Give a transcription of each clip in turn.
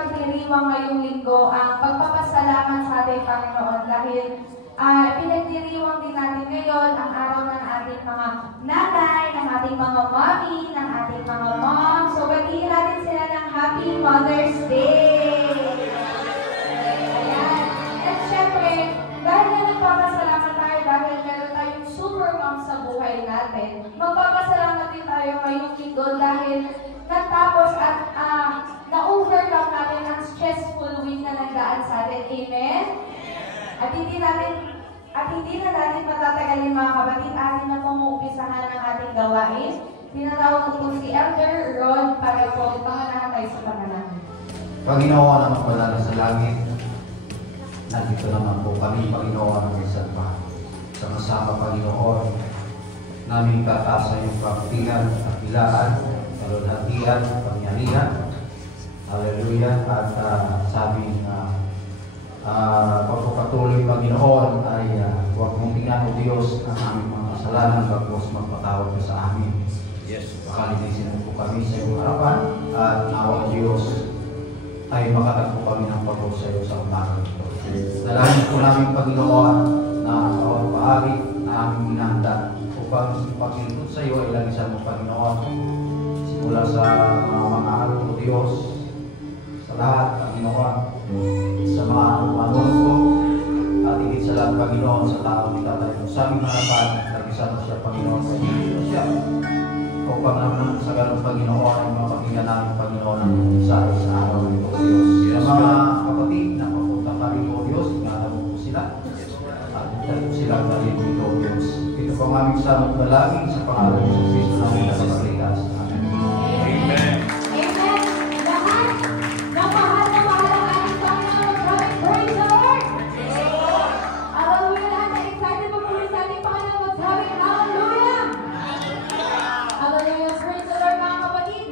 ipagdiriwang ngayong linggo ang pagpapasalamat sa ating Panginoon dahil pinagdiriwang din natin ngayon ang araw ng ating mga nanay, ng ating mga mami, ng ating mga mom. So, batiin natin sila ng Happy Mother's Day! Ayan. At syempre, dahil na nagpapasalamat tayo dahil meron tayong super mom sa buhay natin, magpapasalamat din tayo ngayong linggo dahil natapos at na-overcome natin ang stressful week na nagdaan sa atin. Amen? At hindi na natin matatagalin mga kapatid, atin na pong umpisahan ang ating gawain. Tinatawag ko po si Elder Ron para po panganahan tayo sa panalangin. Panginoon na magpalala sa langit, nandito naman po kami, Panginoon, ng isang pa. Sama-sama, Panginoon, namin katasa yung kapatigan, kapilaan, kalulhatian, pangyarihan. Hallelujah. At sabi na pagpapatuloy, Panginoon, ay huwag mong tingnan, O Diyos, ang aming mga kasalanan, bagos magpatawad ka sa amin. Yes. Pakalinisin mo po kami sa iyong harapan at nawa, Diyos, ay makatagpo kami ng pagod sa iyo sa umagang ito. Dalangin po namin, Panginoon, na bawat paari na aming minanda upang paglingkod sa iyo ay lagisan mo, Panginoon. Simula sa mga araw mo, Diyos, sa lahat, Panginoon, sa mga manon ko, at higit sa lahat, Panginoon, sa taong itatay mo. Sa aming harapan, lagisan mo siya, Panginoon, sa iyo siya. Upang naman sa ganong Panginoon, ay mapakinggan namin, Panginoon, ang isa sa araw ng ito, Diyos. Sa mga kapatid na papunta pa rin, O Diyos, ingatan mo po sila. At dahil po silang nalito ito, O Diyos. Ito po ang aming samot balangin sa pangalan ng Kristo namin na kapagligtas. Amen. Amen. Amen. Lahat ng mahal na mahal ang ating Panginoon. Praise the Lord! Hallelujah! Lahat na excited magpuli sa ating Panginoon. Magsabi, Hallelujah! Hallelujah! Praise the Lord, mga kapatid!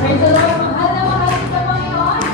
Praise the Lord! Mahal na mahal sa Panginoon!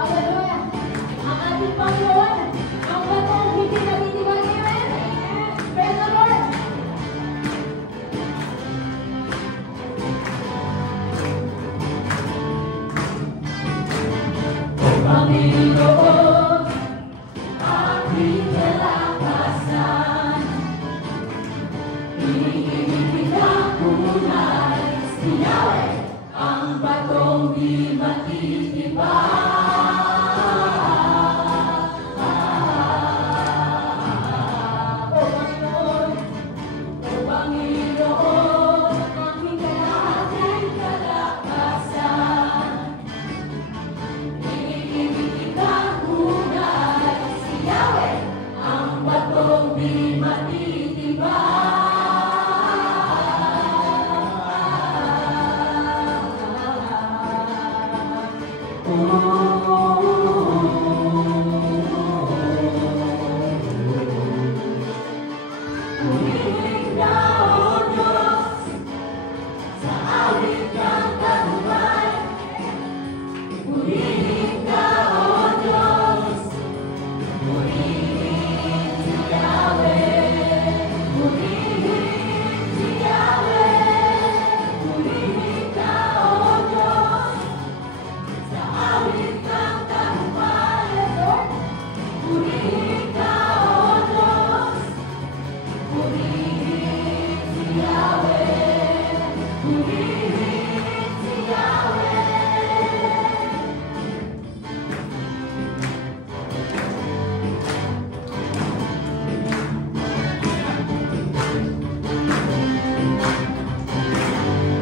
Hallelujah! Ang ating Panginoon, ang batong hindi natitibag. Amen! Praise the Lord! Panginoon, aking kalakasan, iniibig ang tunay, si Yahweh, ang batong di matitibag. O Panginoon, aking kalakasan, iniibig ang tunay, si Yahweh, ang batong di matitibag. Purihin ka, O Diyos, sa awit kang tagumpay. Purihin ka, O Diyos, purihin si Yahweh. Purihin si Yahweh. Purihin ka, O Diyos, sa awit kang tagumpay. Purihin ka, O Diyos, purihin si Yahweh. Purihin si Yahweh.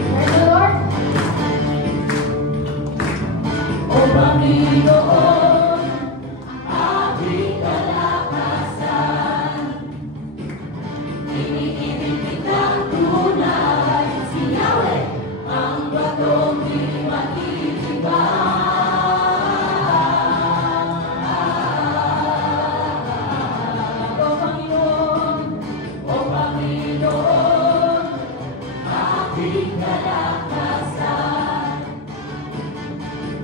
Praise the Lord. O Panginoon, aking kalakasan, iniibig ang tunay, si Yahweh, ang batong di matitibag. O Panginoon, aking kalakasan,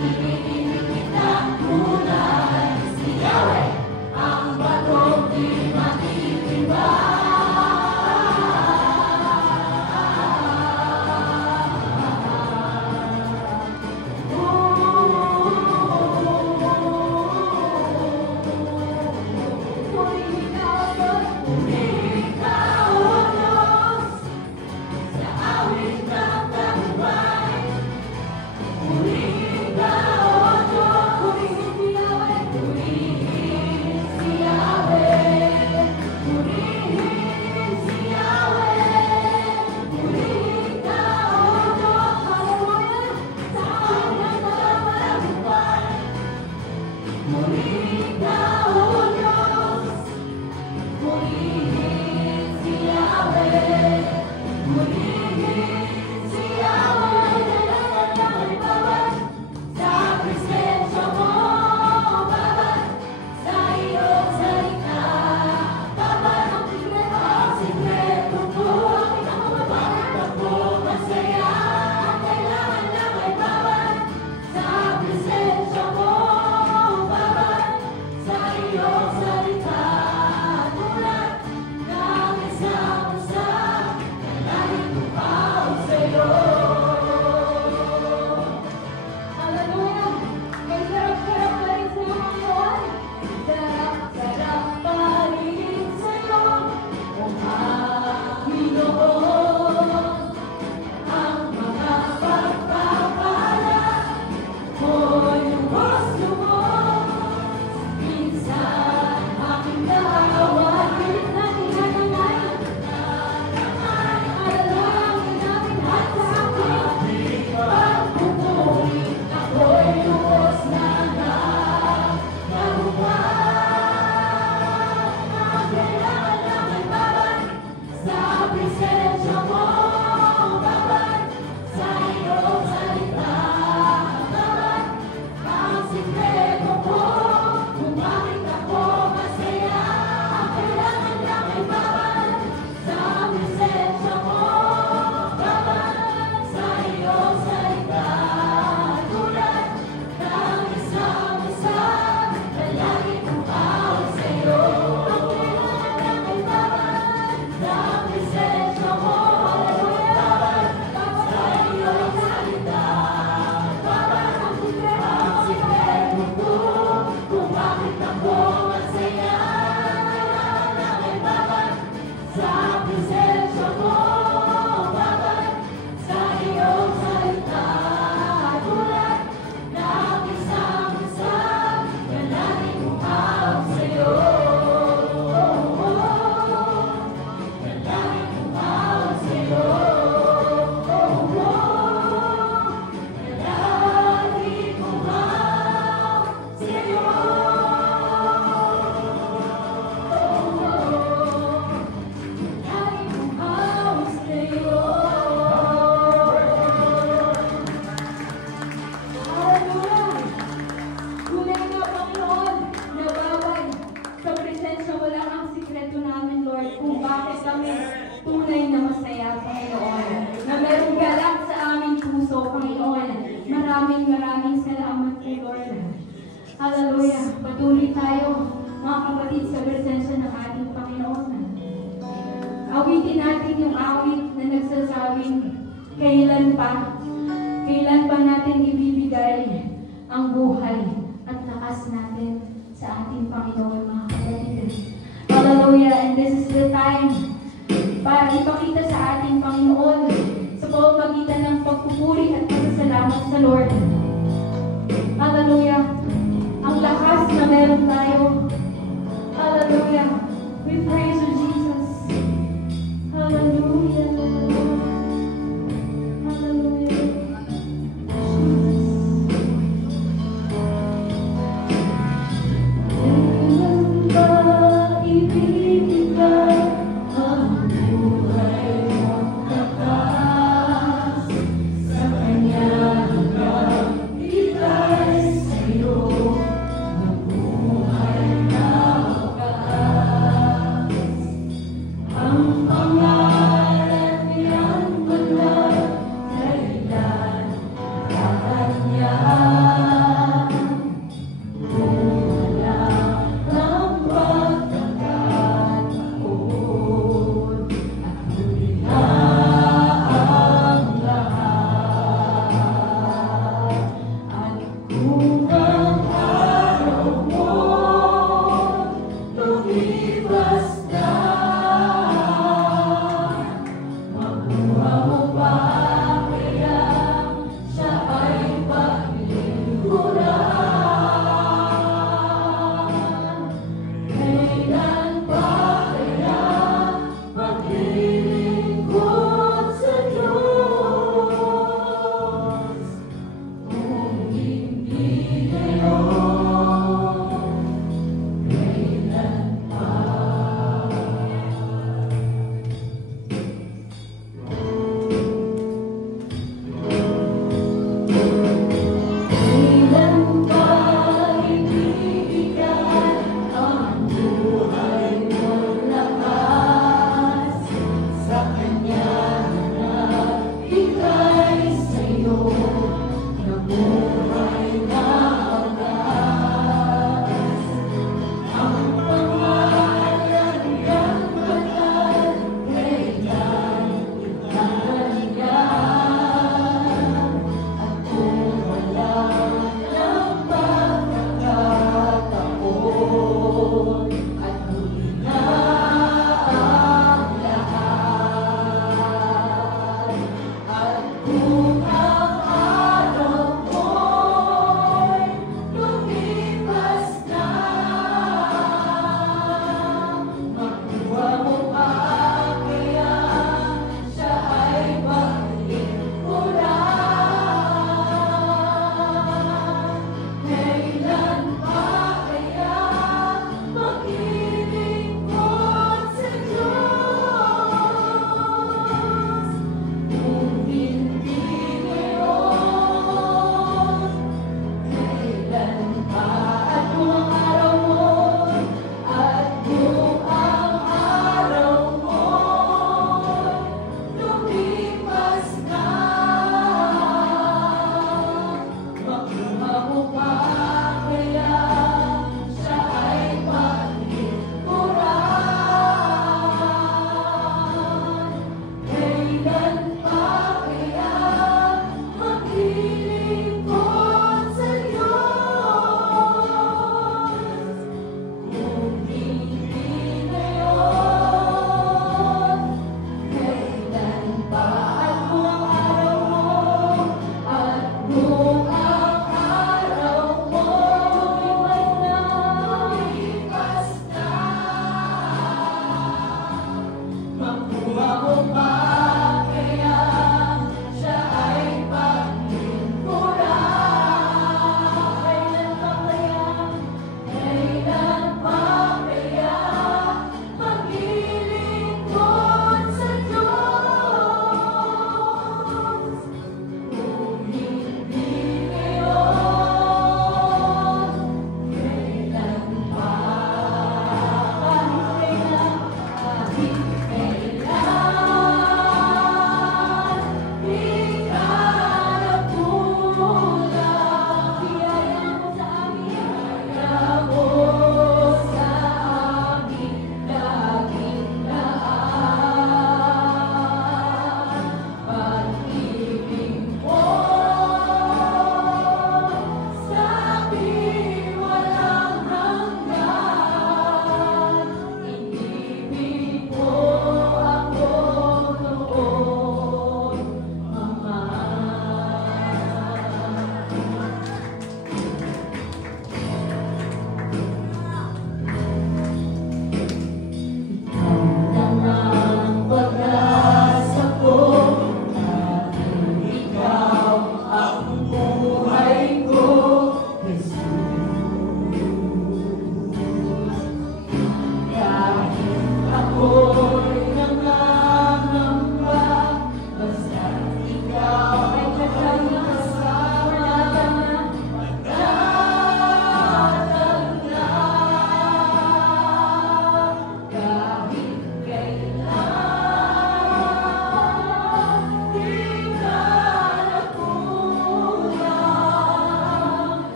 iniibig ang tunay, si Yahweh, ang batong di matitibag. Purihin ka, O Diyos, purihin ka, O Diyos, sa awit ng tagumpay. maraming salamat kay Lord. Hallelujah. Patuloy tayo, mga kapatid, sa presensya ng ating Panginoon. Awitin natin yung awit na nagsasabing, kailan pa natin ibibigay ang buhay at lakas natin sa ating Panginoon, mga kapatid. Hallelujah. And this is the time para ipakita sa ating Panginoon sa pamamagitan ng pagpupuri at pasasalamat sa Lord. Hallelujah. Ang lakas na meron tayo. Hallelujah. We praise you, Jesus. Hallelujah. Hallelujah. Kailan ba ibibigay ang buhay at lakas?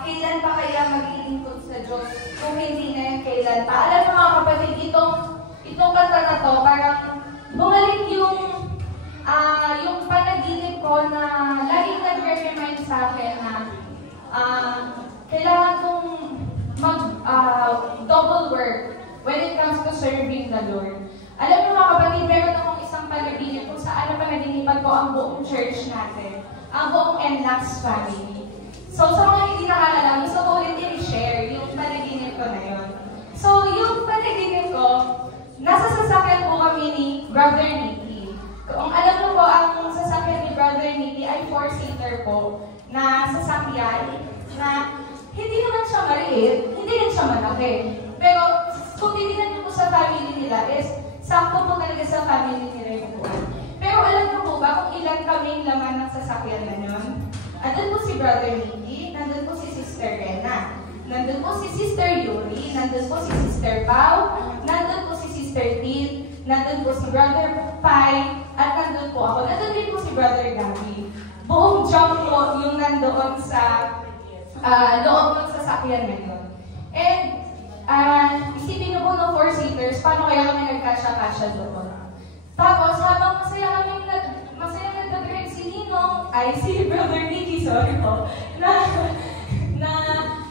Kailan pa kaya maglilingkod sa Diyos kung hindi na yung kailan pa? Alam mo mga kapatid, itong kanta na to, parang bumalik yung panaginip ko na laging nag-remind sa akin na kailangan kong double work when it comes to serving the Lord. Alam mo mga kapatid, meron akong isang panaginip kung saan na panaginipan ko ang buong church natin, ang buong NLAX family. So, sa mga hindi nakakalam, gusto ko ulit i-share yung panaginip ko na yun. So, yung panaginip ko, nasa sasakyan po kami ni Brother Nicky. Kung alam mo po, ang sasakyan ni Brother Nicky ay 4-seater po na sasakyan na hindi naman siya maliit, hindi rin siya malaki. Pero, kung titignan niyo po sa family nila is, sakto po talaga sa family nila yung buwan. Pero alam niyo po ba kung ilan kaming laman ng sasakyan na yun? Nandun po si Brother Nicky, nandun po si Sister Rena, nandun po si Sister Yuri, nandun po si Sister Pau, nandun po si Sister Tid, nandun po si Brother Pai, at nandun po ako. Nandun din po si Brother Gabby. Buong jump po yung nandoon sa loob ng sasakyan na yun. And isipin niyo po ng 4-seaters, paano kaya kami nagkasya-kasya doon? Tapos habang masaya nagdadrive si Ninong, ay si Brother Nicky, sorry po, na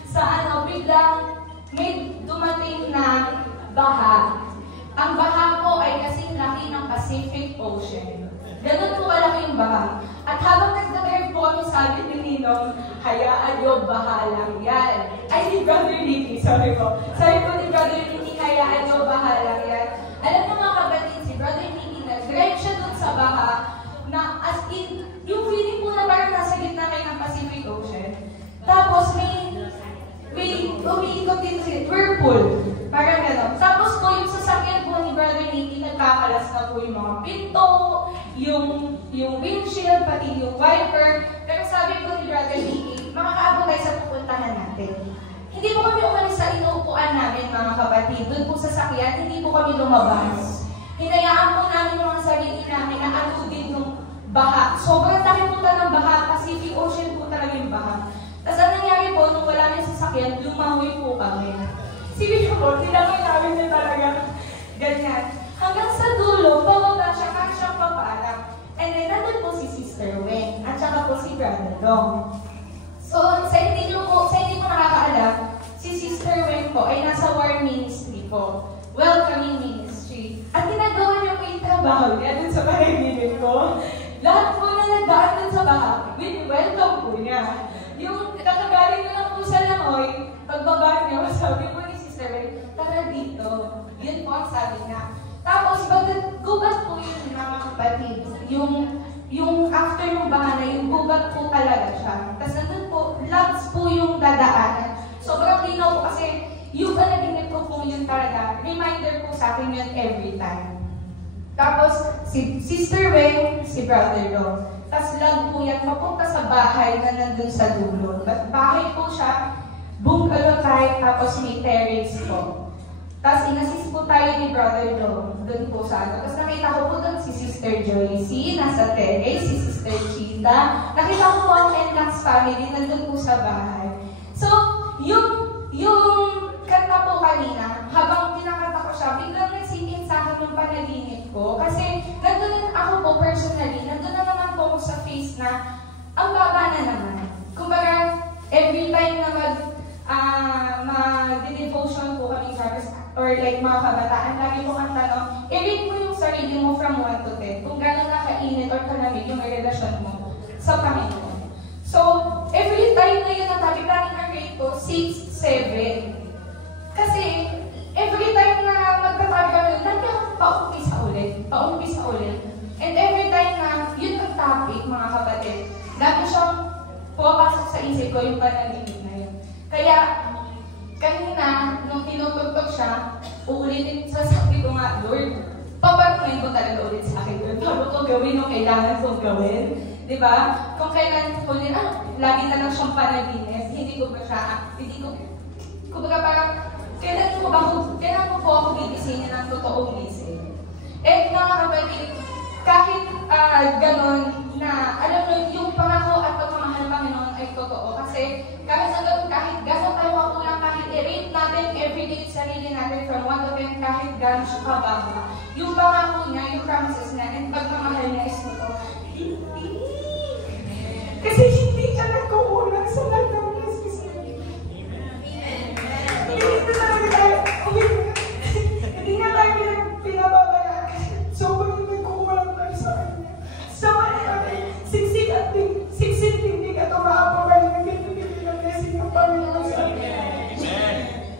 sa biglang may dumating na baha. Ang baha po ay kasing laki ng Pacific Ocean. Ganun po kalaki yung baha. At habang nagdadrive po kami, sabi ni Ninong, hayaan nyo, baha lang yan. Ay, si Brother Nicky, sorry po. Sabi po ni Brother Nicky, hayaan nyo, baha lang yan. Alam mo mga kapatid, si Brother Nicky, nag-drive siya dun sa baha, na as in, yung feeling po na parang nasa gitna kayo ng Pacific Ocean. Tapos may umiikot dito si whirlpool. Parang gano'n. Tapos po yung sasakyan po ni Brother Nicky, nagkakalas na po yung mga pinto, yung windshield, pati yung wiper. Pero sabi po ni Brother Nicky, makakaabot tayo sa pupuntahan natin. Hindi po kami umalis sa inuupuan namin mga kapatid. Doon po sa sakyan, hindi po kami lumabas. Hinayaan po namin yung mga sarili namin na aludin ng baha. Sobrang laki po ng baha, Pacific Ocean po talaga yung baha. Tapos ang nangyari po, nung wala na yung sasakyan, lumawi po kami. Sige po, tinamay namin na talaga ganyan. Hanggang sa dulo, pababa siya, kaya siyang papalang. And then, nandun po si Sister Wen, at saka po si Brother Dong. So, sa hindi po nakakaalam, si Sister Wen po ay nasa War Ministry po. Welcoming Ministry. At ginagawa niya po yung trabaho niya dun sa panaginip ko. Lahat po na nagdaan dun sa baha, welcome po niya. Yung kakagaling na lang po sa Langoy, pagbaba niya, sabi po ni Sister Wen, tara dito. Yun po ang sabi niya. Tapos, gubat po yun mga kapatid. Yung after yung baha na, yung gubat po talaga siya. Tapos nandun po, lots po yung dadaanan. Sobrang linaw po kasi yung panaginip ko po yun talaga, reminder po sa akin yun every time. Tapos, si Sister Wen, si Brother Dong. Tapos lang po yan, papunta sa bahay na nandun sa dulo. Bahay po siya, bungalow type, tapos may terrace po. Tapos inassist po tayo ni Brother Dong, dun po sa ano. Tapos nakita ko po dun si Sister Joycey, nasa terrace, si Sister Chita. Nakita ko po ang NLAX family, nandun po sa bahay. So, yung panaginip ko. Kasi nandun ako po personally, nandun na naman po ako sa phase na ang baba na naman. Kumbaga, every time na mag-devotion po kami or like mga kabataan, lagi po ang tanong, i-rate mo yung sarili mo from 1 to 10 kung gano'n nakainit or kalamig yung relasyon mo sa Panginoon. So, every time na yun ang topic, lagi ang rate ko, 6, 7. Kasi, every time na magtatabi kami, lagi ako paumpisa ulit. And every time na yun ang topic, mga kapatid, lagi siyang pumapasok sa isip ko yung panaginip na yun. Kaya, kanina, nung tinutugtog siya, uulitin, sasabi ko nga, Lord, papanuhin ko talaga ulit sa akin yun. Paano ko gawin yung kailangan kong gawin? Diba? Kung kailan ko din, lagi na lang siyang panaginip, hindi ko ba siya, kumbaga parang, kailan mo po ako gigisingin ng totoong gising? Eh, mga kapatid, kahit ganon na, alam mo, yung pangako at pagmamahal ng Panginoon ay totoo. Kasi kahit ganon tayo kakulang, kahit i-rate natin everyday yung sarili natin from 1 to 10, kahit ganon siya kababa. Yung pangako niya, yung promises niya, and pagmamahal niya is totoo. Kasi hindi siya nagkukulang sa lahat ng blessings niya. Hindi nga tayo pinababala. Sobrang nagkukulang tayo sa kanya. Sa mga siksik hindi ka tumapabay na binibigay ng blessing ng Panginoon sa akin.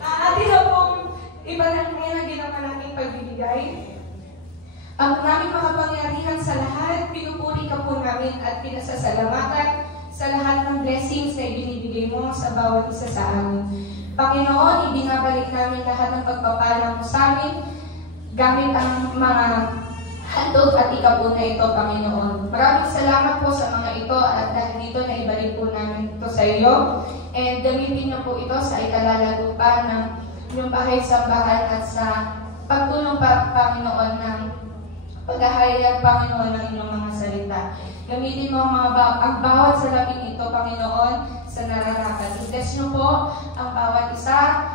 Atin na po, iba na ngayon ang ginawa nating pagbibigay. Ang naming makapangyarihan sa lahat, pinupuri ka po namin at pinasasalamatan sa lahat ng blessings na ibinibigay mo sa bawat isa sa amin. Panginoon, ibinabalik namin lahat ng pagpapala mo sa amin gamit ang mga handog at ikapo na ito, Panginoon. Maraming salamat po sa mga ito at dahil dito na ibalik po namin ito sa iyo. And gamitin niyo po ito sa ikalalago pa ng inyong bahay-sambahan at sa pagtulong pa, Panginoon, ng paghahayag, Panginoon, ng inyong mga salita. Gamitin mo ang bawat salamin ito, Panginoon, sa naranasan. I-bless niyo po ang bawat isa,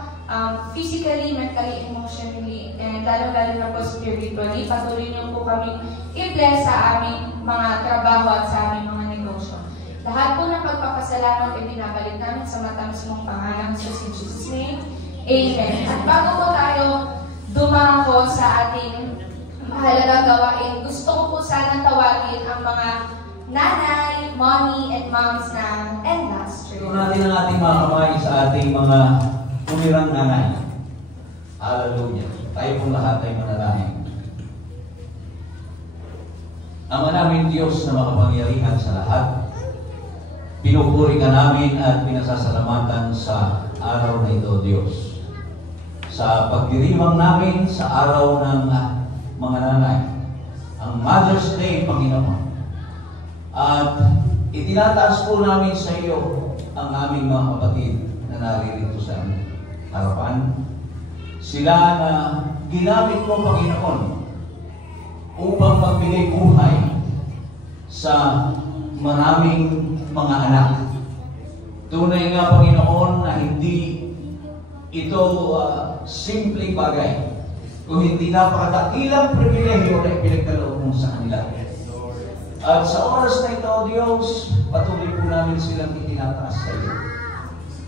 physically, mentally, emotionally, and lalo-lalo na po spiritually. Patuloy niyo po kami i-bless sa aming mga trabaho at sa aming mga negosyo. Lahat po ng pagpapasalamat ay binabalik namin sa matamis mong pangalan sa Jesus' name. Amen. At bago po tayo dumako sa ating mahalagang gawain, gusto ko po sana tawagin ang mga nanay, mommy, and moms ng Endlastry. Ito natin ang ating mga kamay sa ating mga umirang nanay. Hallelujah. Tayo pong lahat ay manalangin. Ama namin Diyos na makapangyarihan sa lahat, pinupuri ka namin at pinasasalamatan sa araw na ito, Diyos. Sa pagdiriwang namin sa araw ng mga nanay, ang Mother's Day, Panginoon. At itinataas po namin sa iyo ang aming mga kapatid na naririto sa harapan. Sila na ginamit mo, Panginoon, upang magbigay buhay sa maraming mga anak. Tunay nga, Panginoon, na hindi ito simpleng bagay, kung hindi napakadakilang pribilehiyo na ipinagkaloob mo sa kanila. At sa oras na ito, Diyos, patuloy po namin silang itinataas sa iyo.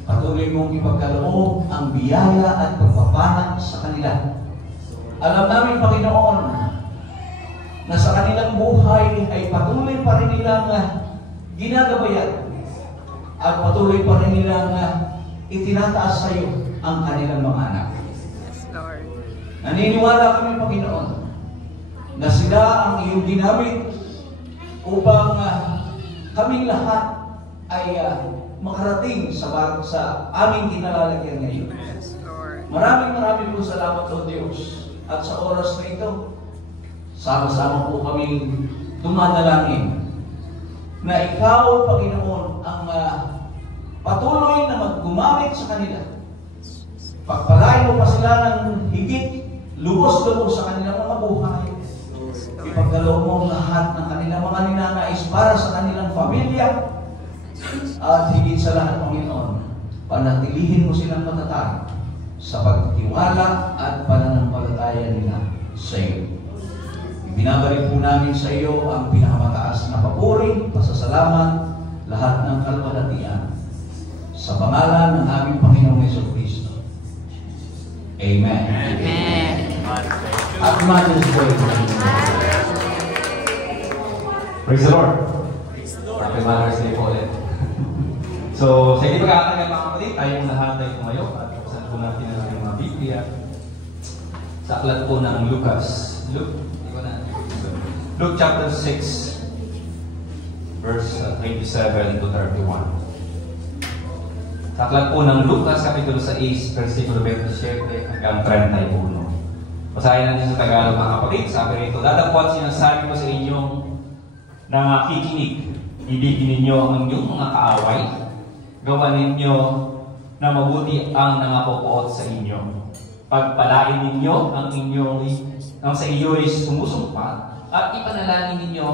Patuloy mong ipagkaloob ang biyaya at pagpapanak sa kanila. Alam namin, Panginoon, na sa kanilang buhay ay patuloy pa rin nilang ginagabayan at patuloy pa rin nilang itinataas sa iyo ang kanilang mga anak. Naniniwala kami, Panginoon, na sila ang iyong ginamit upang kaming lahat ay makarating sa aming kinalalagyan ngayon. Maraming po salamat, O Diyos. At sa oras na ito, sama-sama po kaming dumadalangin na ikaw, Panginoon, ang patuloy na maggumamit sa kanila. Pagpalain mo pa sila ng higit, lubos-lubos sa kanilang mga buhay. Ipagkaloob mo lahat ng kanilang mga ninanais para sa kanilang pamilya. At higit sa lahat, Panginoon, panatilihin mo silang matatag sa pagtiwala at pananampalataya nila sa iyo. Binabalik po namin sa iyo ang pinakamataas na papuri, pasasalamat, lahat ng kalwalhatian. Sa pangalan ng aming Panginoong Jesucristo. Amen. Amen. At Mother's Day. Praise the Lord. Happy Mother's Day po ulit. So, sa hindi pagkakatagal mga kapatid, tayong lahat ay tumayo at buksan po natin ang ating mga Biblia sa aklat po ng Lucas. Luke chapter 6, verse 27 to 31. Sa aklat po ng Lucas, kapitulo 6, versikulo 27 hanggang 31. Basahin natin sa Tagalog mga kapatid. Sabi rito, datapwat sinasabi ko sa inyong nangakikinig. Ibigin ninyo ang inyong mga kaaway. Gawa ninyo na mabuti ang nangapupuot sa inyo. Pagpalain ninyo ang sa iyo'y sumusumpa at ipanalangin ninyo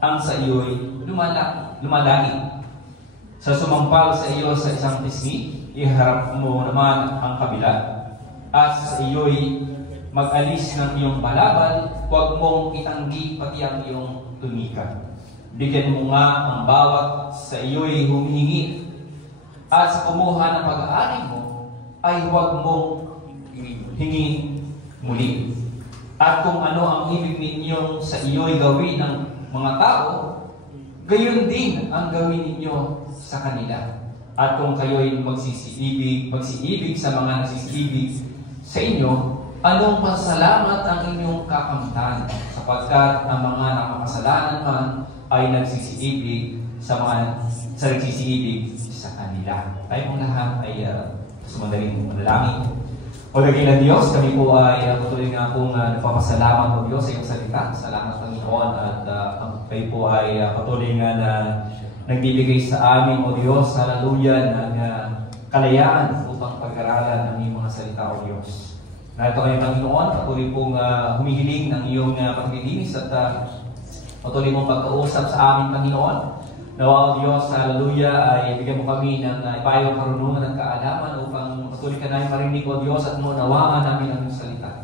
ang sa iyo'y lumalangit. Sa sumampal sa iyo sa isang pisngi, iharap mo naman ang kabila. At sa iyo'y mag-alis ng iyong balabal, huwag mong itanggi pati ang iyong tunika. Bigyan mo nga ang bawat sa iyo'y humihingi. At sa kumuha ng pag-aari mo, ay huwag mong hingi muli. At kung ano ang ibig ninyong sa iyo'y gawin ng mga tao, gayon din ang gawin ninyo sa kanila. At kung kayo'y magsiibig sa mga nagsisiibig sa inyo, anong pasalamat ang inyong kakamtan? Sapagkat ang mga nakakasalanan man ay nagsisiibig sa nagsisiibig sa kanila. Tayo mong lahat ay sumadaling manalangin. O dakilang Diyos, kami po ay patuloy nga pong nagpapasalamat po Diyos sa iyong salita. Salamat Panginoon at kayo po ay patuloy nga na nagbibigay sa amin o Diyos, hallelujah, ng kalayaan upang pag-aralan ang iyong mga salita o Diyos. Narito kayo Panginoon, patuloy pong humihiling ng iyong paglilinis at patuloy mong pagkausap sa amin Panginoon. Nawa o Diyos, hallelujah, ay bigyan mo kami ng ipayong karunungan at kaalaman upang patuloy ka namin marinig o Diyos at munawaan namin ang iyong salita.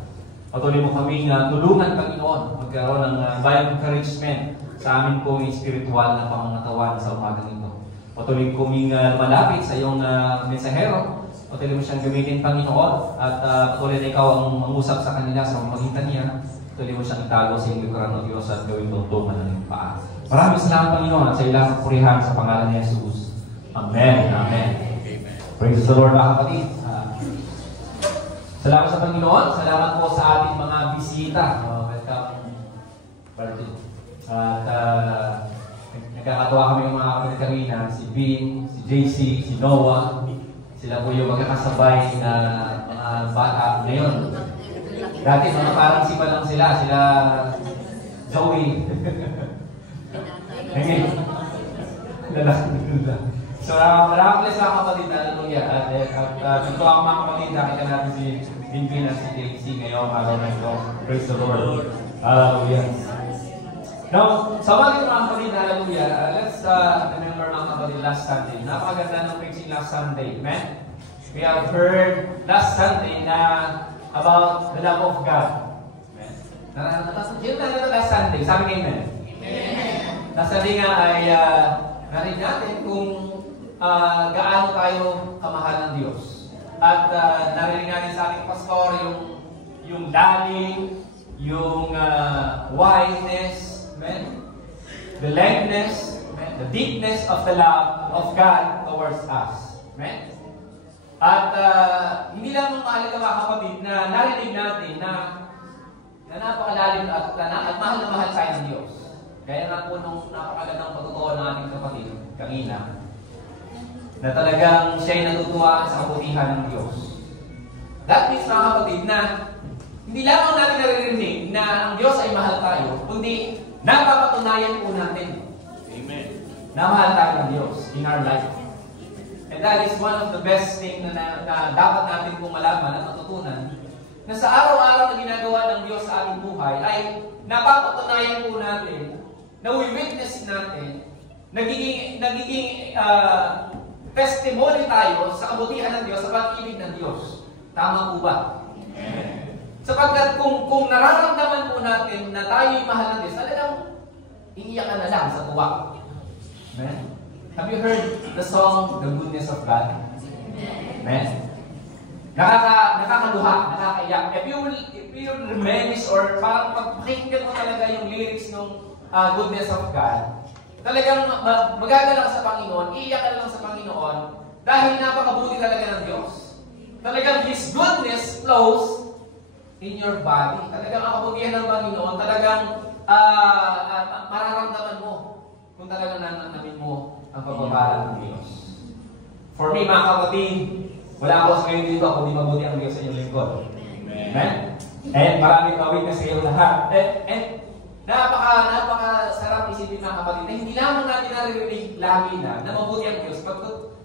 Patuloy mo kami tulungan Panginoon, magkaroon ng bayang encouragement sa amin pong espiritual na pangangatawan sa umaga nito. Patuloy kaming malapit sa iyong mensahero. Patuloy mo siyang gamitin Panginoon at patuloy na ikaw ang mangusap sa kanila sa pamagitan niya. Patuloy mo siyang itago sa iyong likuran o Diyos at gawin tungtungan ng iyong paa. Maraming salamat Panginoon at sa ilang kapurihan sa pangalan ni Jesus. Amen. Amen. Praise the Lord mga kapatid. Salamat sa Panginoon. Salamat po sa ating mga bisita. Welcome. At nagkakatawa kami ng mga kapatid kanina. Si Vin, si JC, si Noah. Sila po yung magkakasabay na mga bata ngayon. Dati mga parang sipa lang sila. Sila Zoe. Ngayon. So, maraming bless mga kapatid, hallelujah. At dito ang mga kapatid, nakita natin si Vinvin at si JC ngayong araw na ito. Praise the Lord. Hallelujah. Now, sa mga mga kapatid, hallelujah, let's remember mga kapatid last Sunday. Napakaganda ng preaching last Sunday. Amen? We have heard last Sunday na about the love of God. Amen? Yun na last Sunday. Sabi kayo, amen? Amen. Last Sunday nga ay narinig natin kung gaano tayo kamahal ng Diyos. At narinig natin sa ating pastor yung lalim, yung wideness, amen? The lengthness, amen? The deepness of the love of God towards us. Amen? At hindi lang mahalaga mga kapatid na narinig natin na napakalalim at mahal na mahal tayo ng Diyos. Kaya nga po nung napakagandang patutuo ng ating kapatid kanina, na talagang siya'y natutuwa sa kabutihan ng Diyos. That means mga kapatid na hindi lamang natin naririnig na ang Diyos ay mahal tayo, kundi napapatunayan po natin. Amen. Na mahal tayo ng Diyos in our life. And that is one of the best thing na dapat natin pong malaman at matutunan, na sa araw-araw na ginagawa ng Diyos sa ating buhay ay napapatunayan po natin, na we-witness natin, nagiging testimony tayo sa kabutihan ng Diyos, sa pag-ibig ng Diyos. Tama po ba? Amen. So Sapagkat kung nararamdaman po natin na tayo'y mahal ng Diyos, talagang iiyakan na lang sa tuwa. Amen? Have you heard the song, The Goodness of God? Amen? Nakakaluha, nakakaiyak. If you reminisce or parang pagpakinggan mo talaga yung lyrics ng Goodness of God, talagang magagala ka sa Panginoon, iiyak ka lang sa Panginoon, dahil napakabuti talaga ng Diyos. Talagang His goodness flows in your body. Talagang ang kabutihan ng Panginoon, talagang mararamdaman mo kung talagang nananamin mo ang pagpapala ng Diyos. For me, mga kapatid, wala ako sa ngayon dito kung di mabuti ang Diyos sa inyong lingkod. Amen? And maraming kawit sa iyo lahat. And napaka-sarap isipin, mga kapatid, na hindi lamang natin naririnig lagi na mabuti ang Diyos.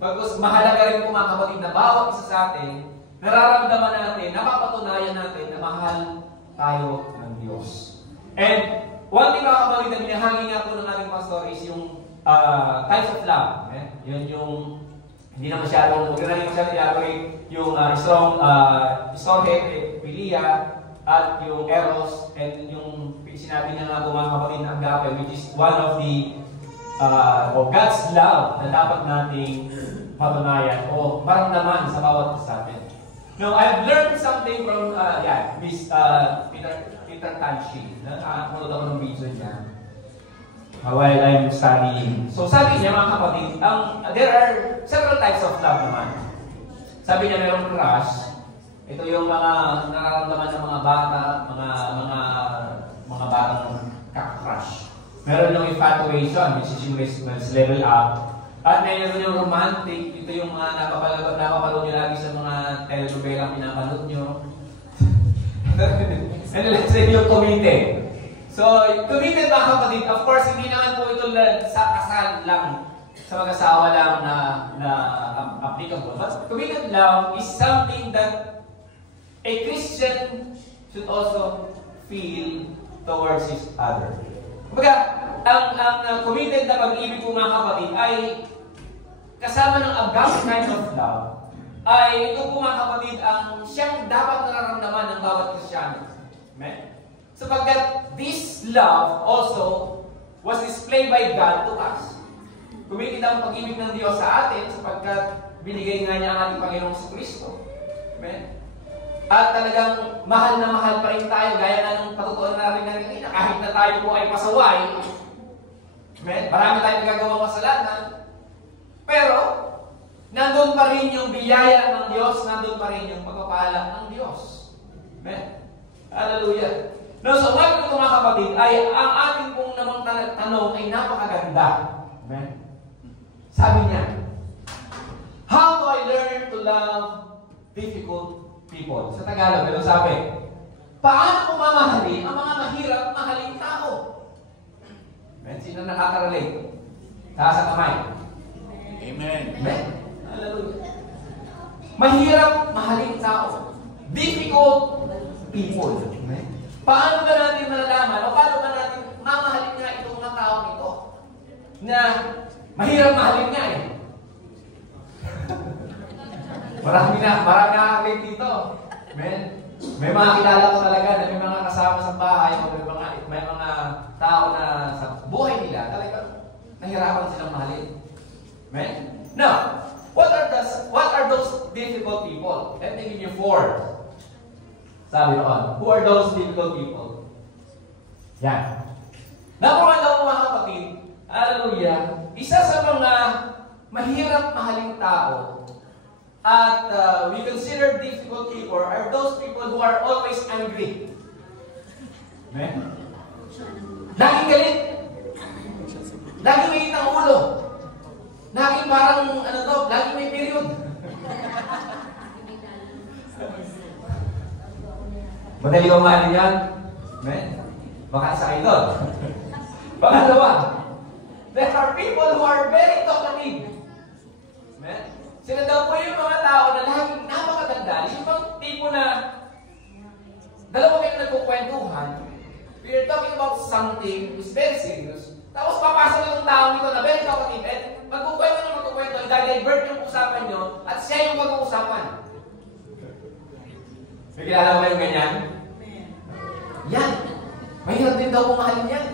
Pagkus mahalaga rin po, mga kapatid, na bawat isa sa atin, nararamdaman natin, napapatunayan natin na mahal tayo ng Diyos. And one thing, mga kapatid, na binahangi nga po ng ating pastor is yung types of love. Yun yung hindi na masyadong, huwag na rin masyadong i-elaborate yung strong, storge, philia, at yung eros, and yung sinabi niya nga po, mga kapatid, na agape, which is one of the God's love na dapat nating patunayan o maramdaman sa bawat isa natin. Now, I've learned something from Miss Peter Tanshi. Nakakulot ako ng video niya while I'm studying. So, sabi niya, mga kapatid, there are several types of love naman. Sabi niya, mayroong crush. Ito yung mga nararamdaman ng mga bata, mga batang crush. Meron yung infatuation, which is yung level up. At mayroon yung romantic, ito yung mga napapanood nyo lagi sa mga telenovelang pinapanood nyo. And let's say yung committed. So, committed, mga kapatid, of course, hindi naman po ito sa kasal lang, sa mag-asawa lang na applicable. But committed love is something that a Christian should also feel towards his other. Kumbaga, ang committed na pag-ibig po, mga kapatid, ay kasama ng agape kind of love, ay ito po, mga kapatid, ang siyang dapat nararamdaman ng bawat Kristyano. Amen? Sapagkat this love also was displayed by God to us. Committed ang pag-ibig ng Diyos sa atin sapagkat binigay nga niya ang ating Panginoong Kristo. Amen? At talagang mahal na mahal pa rin tayo, gaya nga ng patutuan natin na kahit na tayo po ay pasaway. Amen? Marami tayong nagagawang kasalanan. Pero, nandun pa rin yung biyaya ng Diyos, nandun pa rin yung pagpapala ng Diyos. Amen? Hallelujah! No, so, mga kapatid, ay ang ating pong namang tanong ay napakaganda. Amen? Sabi niya, how do I learn to love difficult people? Sa Tagalog, pero sabi, paano ko mamahalin ang mga mahirap mahaling tao? Amen? Sino nakaka-relate? Taas ang kamay. Amen. Amen? Hallelujah. Mahirap mahaling tao. Difficult people. Amen? Paano ba natin malalaman o paano ba natin mamahalin nga itong mga taong ito? Na mahirap mahalin nga eh. Marami nakakabit dito. May mga kilala ko talaga na may mga kasama sa bahay o may mga tao na sa buhay nila talaga nahirapan silang mahalin. Amen? Now, what are those difficult people? Let me give you 4. Sabi naman, who are those difficult people? Yan. Napakaganda, mga kapatid, hallelujah, isa sa mga mahirap mahaling tao at we consider difficult people are those people who are always angry. Amen? Laging galit. Laging mainit ang ulo. Laging parang, laging may period. Madali ba mahalin yan? Amen? Baka isa kayo doon. Pangalawa, there are people who are very talkative. Amen? Sila daw po yung mga tao na laging napakaganda. Yung bang tipo na dalawa kayo nagkukwentuhan, we're talking about something is very serious. Tapos papasok na yung tao nito na very talkative and magkukwento, i-divert yung usapan nyo at siya yung mag-uusapan. May kilala mo ba yung ganyan? Yan. Mahirap din daw pumahalin yan.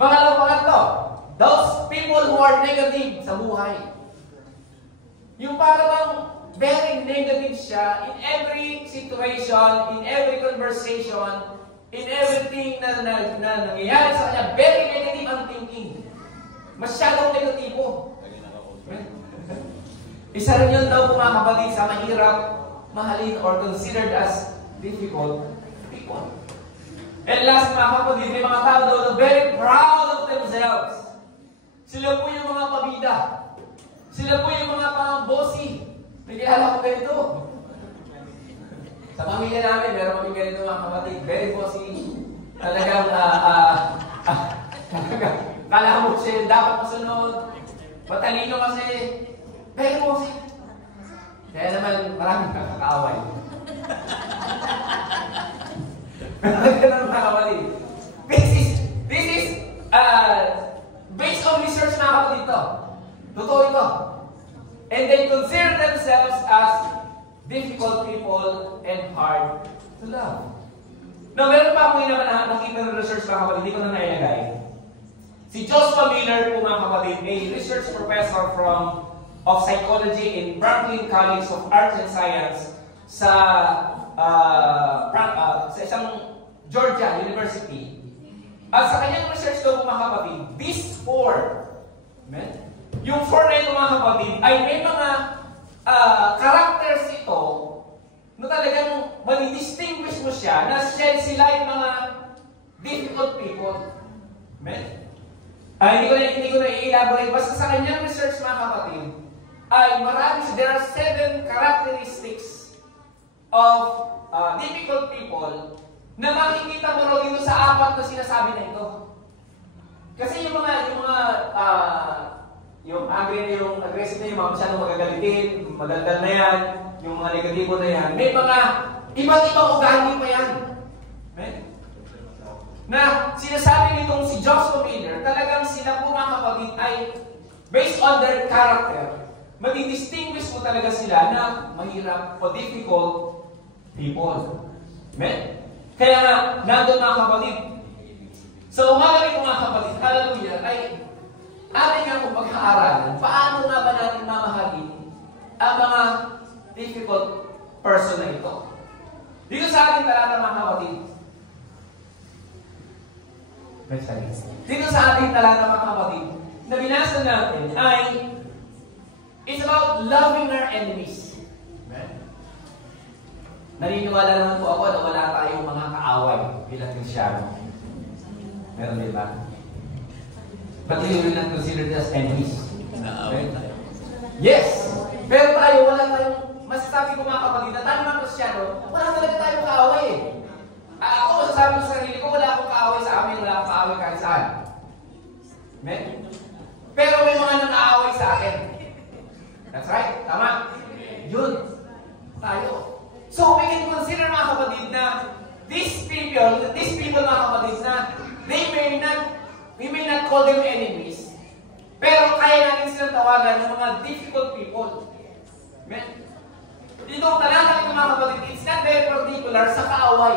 Pangatlo, those people who are negative sa buhay. Yung parang very negative siya in every situation, in every conversation, in everything na nangyayari sa kanya, very negative ang thinking. Masyadong negatibo. Isa rin yun daw mga kapatid sa mahirap mahalin or considered as difficult people. And last mga kapatid, may mga tao daw na very proud of themselves. Sila po yung mga pabida. Sila po yung mga pang-bossy. Nagkilala ko ganito. Sa pamilya namin, meron kami ganito mga kapatid. Very bossy. Talagang, kala mo siya dapat masunod. Matalino kasi. Very bossy. Kaya naman, maraming kakakaaway. Ganun mga kapatid. This is based on research mga kapatid ito. Totoo ito. And they consider themselves as difficult people and hard to love. Now, meron pa akong nakita ng research mga kapatid, hindi ko na nailagay. Si Joshua Miller po mga kapatid, a research professor of psychology in Franklin College of Arts and Science sa isang Georgia University. At sa kanyang research daw mga kapatid, these four, yung four na ito mga kapatid, ay may mga characters ito na talagang mali-distinguish mo siya na sila yung mga difficult people. Hindi ko na i-elaborate. Basta sa kanyang research mga kapatid, ay marami siya. There are 7 characteristics of difficult people na makikita mo rin dito sa 4 na sinasabi na ito. Kasi yung aggressive na yung mga masyadong magagalitin, madaldal na yan, yung mga negatibo na yan, may mga iba't ibang ugali pa yan. Na sinasabi nitong si Joshua Miller, talagang sila po mga kapatid ay based on their character, madidistinguish mo talaga sila na mahirap o difficult people. Kaya nga, nandun mga kapatid. So, umaga nito mga kapatid, hallelujah, ay ating nga kung pag-aaralan, paano nga ba natin mamahalin ang mga difficult person na ito? Dito sa ating talata mga kapatid, dito sa ating talata mga kapatid, na binasa natin ay it's about loving our enemies. Naniniwala naman po ako na wala tayong mga kaaway bilang Kristyano. Meron din ba? But you will not consider it as enemies. Yes! Pero tayo, wala tayong, masasabi ko mga kapatid, na tayo mga Kristyano, wala talaga tayong kaaway. Ako masasabi ko sa sarili ko, wala akong kaaway sa amin, wala akong kaaway kahit saan. Pero may mga nang-aaway sa akin. That's right? Tama? Yun. Tayo. So, we can consider mga kapatid na these people mga kapatid na we may not call them enemies, pero kaya natin silang tawagan ng mga difficult people. Dito, talata ito mga kapatid, it's not very particular sa kaaway.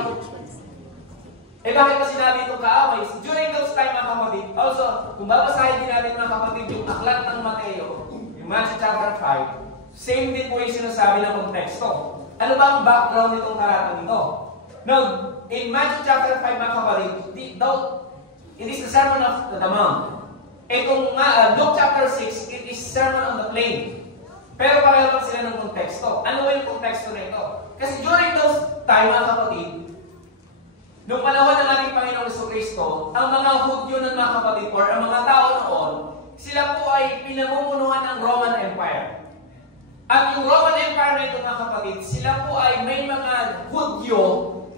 Bakit pa sinabi itong kaaway? During those time mga kapatid, also, kung babasahin din natin mga kapatid yung aklat ng Mateo, yung Matthew chapter 5, same din po yung sinasabi ng konteksto. Ano ba ang background nitong talatang ito? Now, in Matthew chapter 5 mga kapatid, it is the Sermon of the Mount. Kung Luke chapter 6, it is Sermon on the Plain. Pero pareho lang sila ng konteksto. Ano ba yung konteksto na ito? Kasi during those time mga kapatid, nung panahon ng ating Panginoong Jesucristo, ang mga Hudyo ng mga kapatid or ang mga tao noon, sila po ay pinamumunuan ng Roman Empire. At yung Roman Empire na ito mga kapatid, sila po ay may mga Hudyo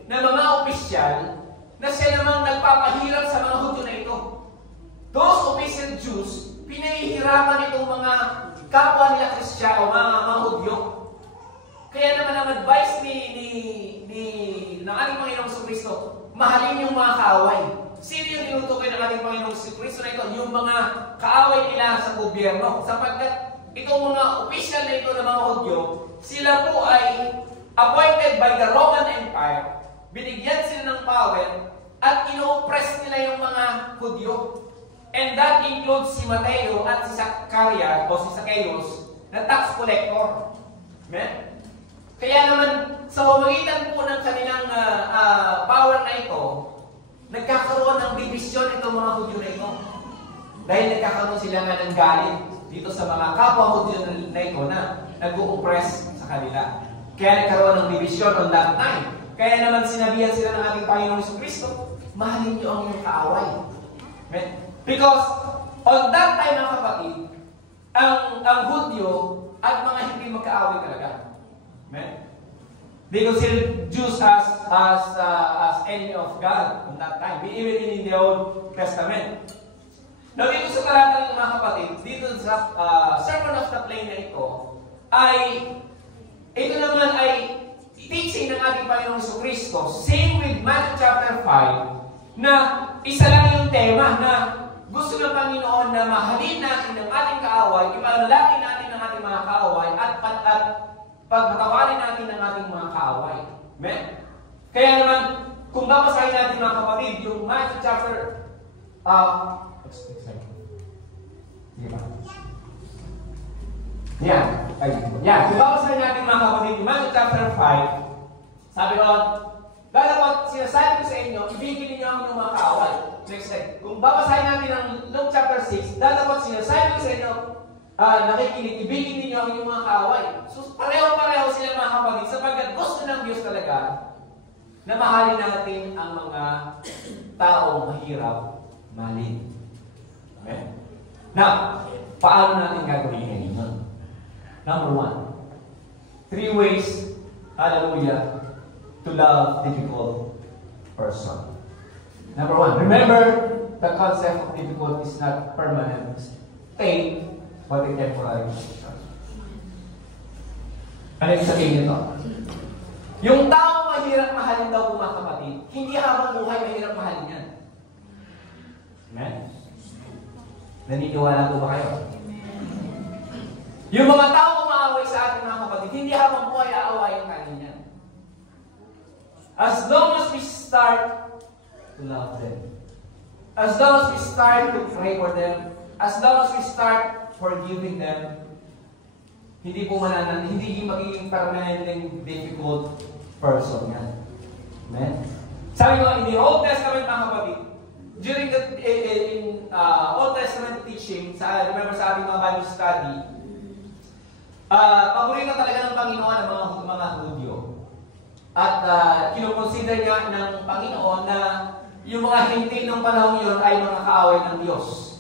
na mga opisyal na sila namang nagpapahirap sa mga Hudyo na ito. Those official Jews, pinahihirapan itong mga kapwa nila Kristiyano o mga Hudyo. Kaya naman ang advice ng ating Panginoong Jesucristo, mahalin yung mga kaaway. Sino yung tinutukoy ng ating Panginoong Jesucristo na ito? Yung mga kaaway nila sa gobyerno. Sapagkat itong mga official na ito ng mga Hudyo, sila po ay appointed by the Roman Empire binigyan sila ng power at ino-oppress nila yung mga Hudyo. And that includes si Mateo at si Zacchaeus o si Zacchaeus na tax collector. Amen? Kaya naman, sa pamamagitan po ng kanilang power na ito, nagkakaroon ng division itong mga Hudyo na ito. Dahil nagkakaroon sila nga ng galit dito sa mga kapwa Hudyo na ito na nag-o-oppress sa kanila. Kaya nagkaroon ng division on that time. Kaya naman sinabihan sila ng ating Panginoong Jesucristo, mahalin niyo ang inyong kaaway. Amen? Because on that time, mga kapatid, ang Hudyo at mga hindi magkaaway talaga. Amen? They considered Jews as enemy of God on that time, even in the Old Testament. Now, dito sa talatang mga kapatid, dito sa Sermon of the Plain na ito naman ay teaching ng ating Panginoong Jesucristo, same with Matthew chapter 5, na isa lang yung tema na gusto ng Panginoon na mahalin natin ang ating kaaway, ipanalangin natin ang ating mga kaaway, at pagpatawarin natin ang ating mga kaaway. Amen? Kaya naman, kung babasahin natin mga kapatid, yung Matthew chapter kung babasahin natin mga kapatid, yung Matthew chapter 5, sabi ron, lalapot, sinasabi ko sa inyo, ibigin ninyo ang inyong mga kaaway. Next slide. Kung babasahin natin ang Luke chapter 6, lalapot, sinasabi ko sa inyo, nakikinig, ibigin ninyo ang inyong mga kaaway. So, pareho-pareho sila mga kapatid, sapagkat gusto ng Diyos talaga na mahalin natin ang mga taong mahirap mahalin. Amen? Now, paano natin gagawin yun? Number 1, 3 ways, hallelujah, to love difficult person. Number 1, remember the concept of difficult is not permanent state, but a temporary solution. Ano yung sabihin nito? Yung tao mahirap mahalin daw po mga kapatid, hindi habang buhay mahirap mahalin yan. Amen? Naniniwala po ba kayo? Yung mga tao umaaway sa ating mga kapatid, hindi habang buhay aawayin kanin yan. As long as we start to love them, as long as we start to pray for them, as long as we start forgiving them, hindi magiging permanently difficult person yan. Amen? Sabi ko, in the Old Testament mga kapatid, during the Old Testament teaching, remember sa ating mga Bible study, paborito talaga ng Panginoon ang mga Hudyo. At kinoconsider nga ng Panginoon na yung mga hintil ng panahon yun ay mga kaaway ng Diyos.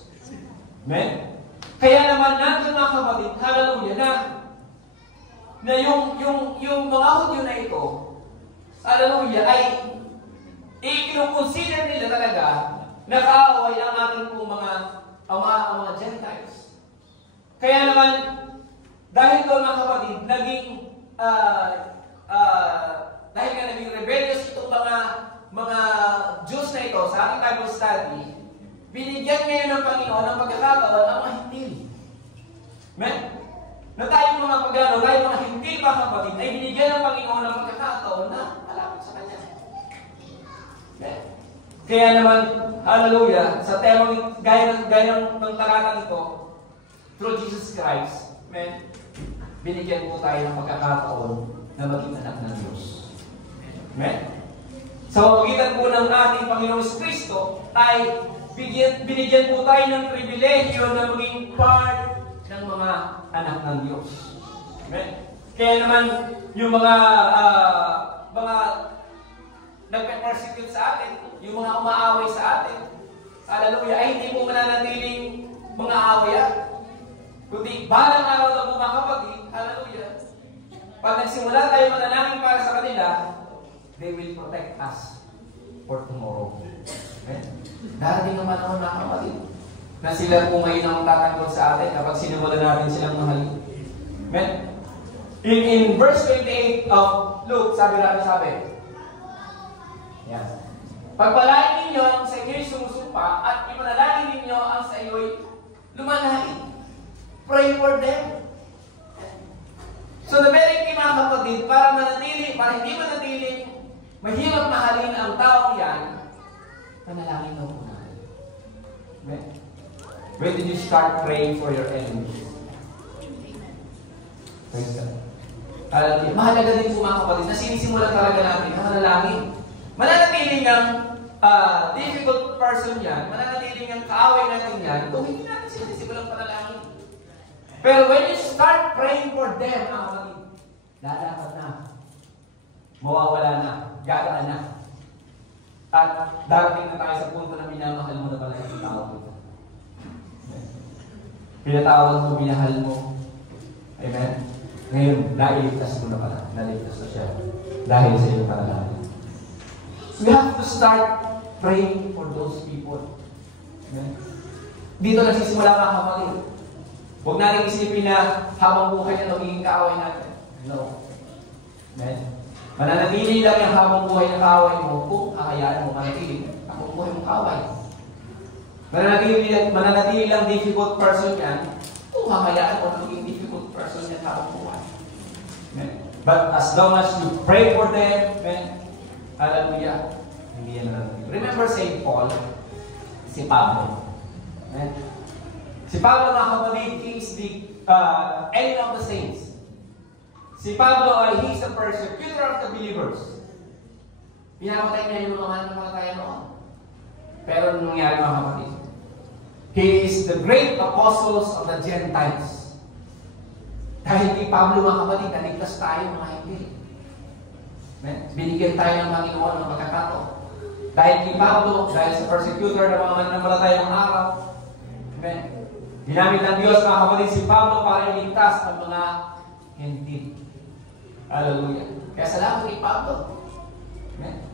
Amen? Kaya naman natin mga kapatid, hallelujah, na yung mga Hudyo na ito, hallelujah, ay i-consider nila talaga na kaaway ang ating pong mga Gentiles. Kaya naman, dahil doon mga kapatid, dahil nga naging rebellious itong mga Jews na ito sa ating Bible study, binigyan ngayon ng Panginoon ng pagkakataon ang mga hintil. Amen? Na tayong mga pagano, tayong mga hintil mga kapatid, ay binigyan ng Panginoon ng pagkakataon na malapit sa Kanya. Amen? Kaya naman, hallelujah, sa temang gaya ng talatang ito, through Jesus Christ, amen, binigyan po tayo ng pagkakataon na maging anak ng Diyos. Amen? Sa pamamagitan po ng ating Panginoong Jesucristo, ay binigyan po tayo ng pribilehyo na maging part ng mga anak ng Diyos. Amen? Kaya naman, yung mga nagpe-persecute sa atin, yung mga umaaway sa atin, hallelujah, ay hindi po mananatiling mga away. Kundi balang araw na po mga kapatid, hallelujah, pag nagsimula tayo manalangin para sa kanila, they will protect us for tomorrow. Amen? Darating ang panahon mga kapatid, na sila po ngayon ang tatanggol sa atin kapag sinimulan natin silang mahalin. Amen? In verse 28 of Luke, sabi. Yes. Pagpalain ninyo ang sa inyo'y sumusumpa at ipanalangin ninyo ang sa iyo'y lumalain. Pray for them. So the very key mga kapatid, para hindi manatiling mahirap mahalin ang taong yan, panalangin mo muna. Amen? When did you start praying for your enemies? Praise God. Mahalaga din po mga kapatid na sinisimulan talaga natin ang manalangin. Mananatiling ang difficult person yan, mananatiling ang kaaway natin yan, kung hindi natin sinisimulan panalangin. Pero when you start praying for them, mga kapatid, lalapat na, mawawala na, gagaan na. At darating na tayo sa punto na minamahal mo na pala yung tao dito. Pinatawag mo, minahal mo. Amen? Ngayon, nailigtas mo na pala. Naligtas na siya. Dahil sa iyong panalangin. We have to start praying for those people. Amen? Dito nagsisimula mga kapatid. Huwag natin isipin na habang buhay na magiging kaaway natin. No. Amen? Mananatili lang yung habang buhay na kaaway mo kung kakayaan mo manatili ang buhay mong kaaway. Mananatili lang difficult person yan kung kakayaan mo maging difficult person yan habang buhay. Amen? But as long as you pray for them, amen, hallelujah, hindi yan mananatili. Remember St. Paul, si Pablo. Amen? Si Pablo, mga kapatid, he is the enemy of the saints. Si Pablo ay he's a persecutor of the believers. Pinamatay niya yung mga mananampalataya noon. Pero anong nangyari mga kapatid? He is the great apostles of the Gentiles. Dahil kay Pablo mga kapatid, naligtas tayo mga hindi. Binigyan tayo ng Panginoon ng pagkakataon. Dahil kay Pablo, dahil sa persecutor ng mga mananampalataya ng araw, amen. Ginamit ng Diyos mga kapatid si Pablo para iligtas ang mga hindi. Hallelujah. Kaya salamat kay Pablo. Amen.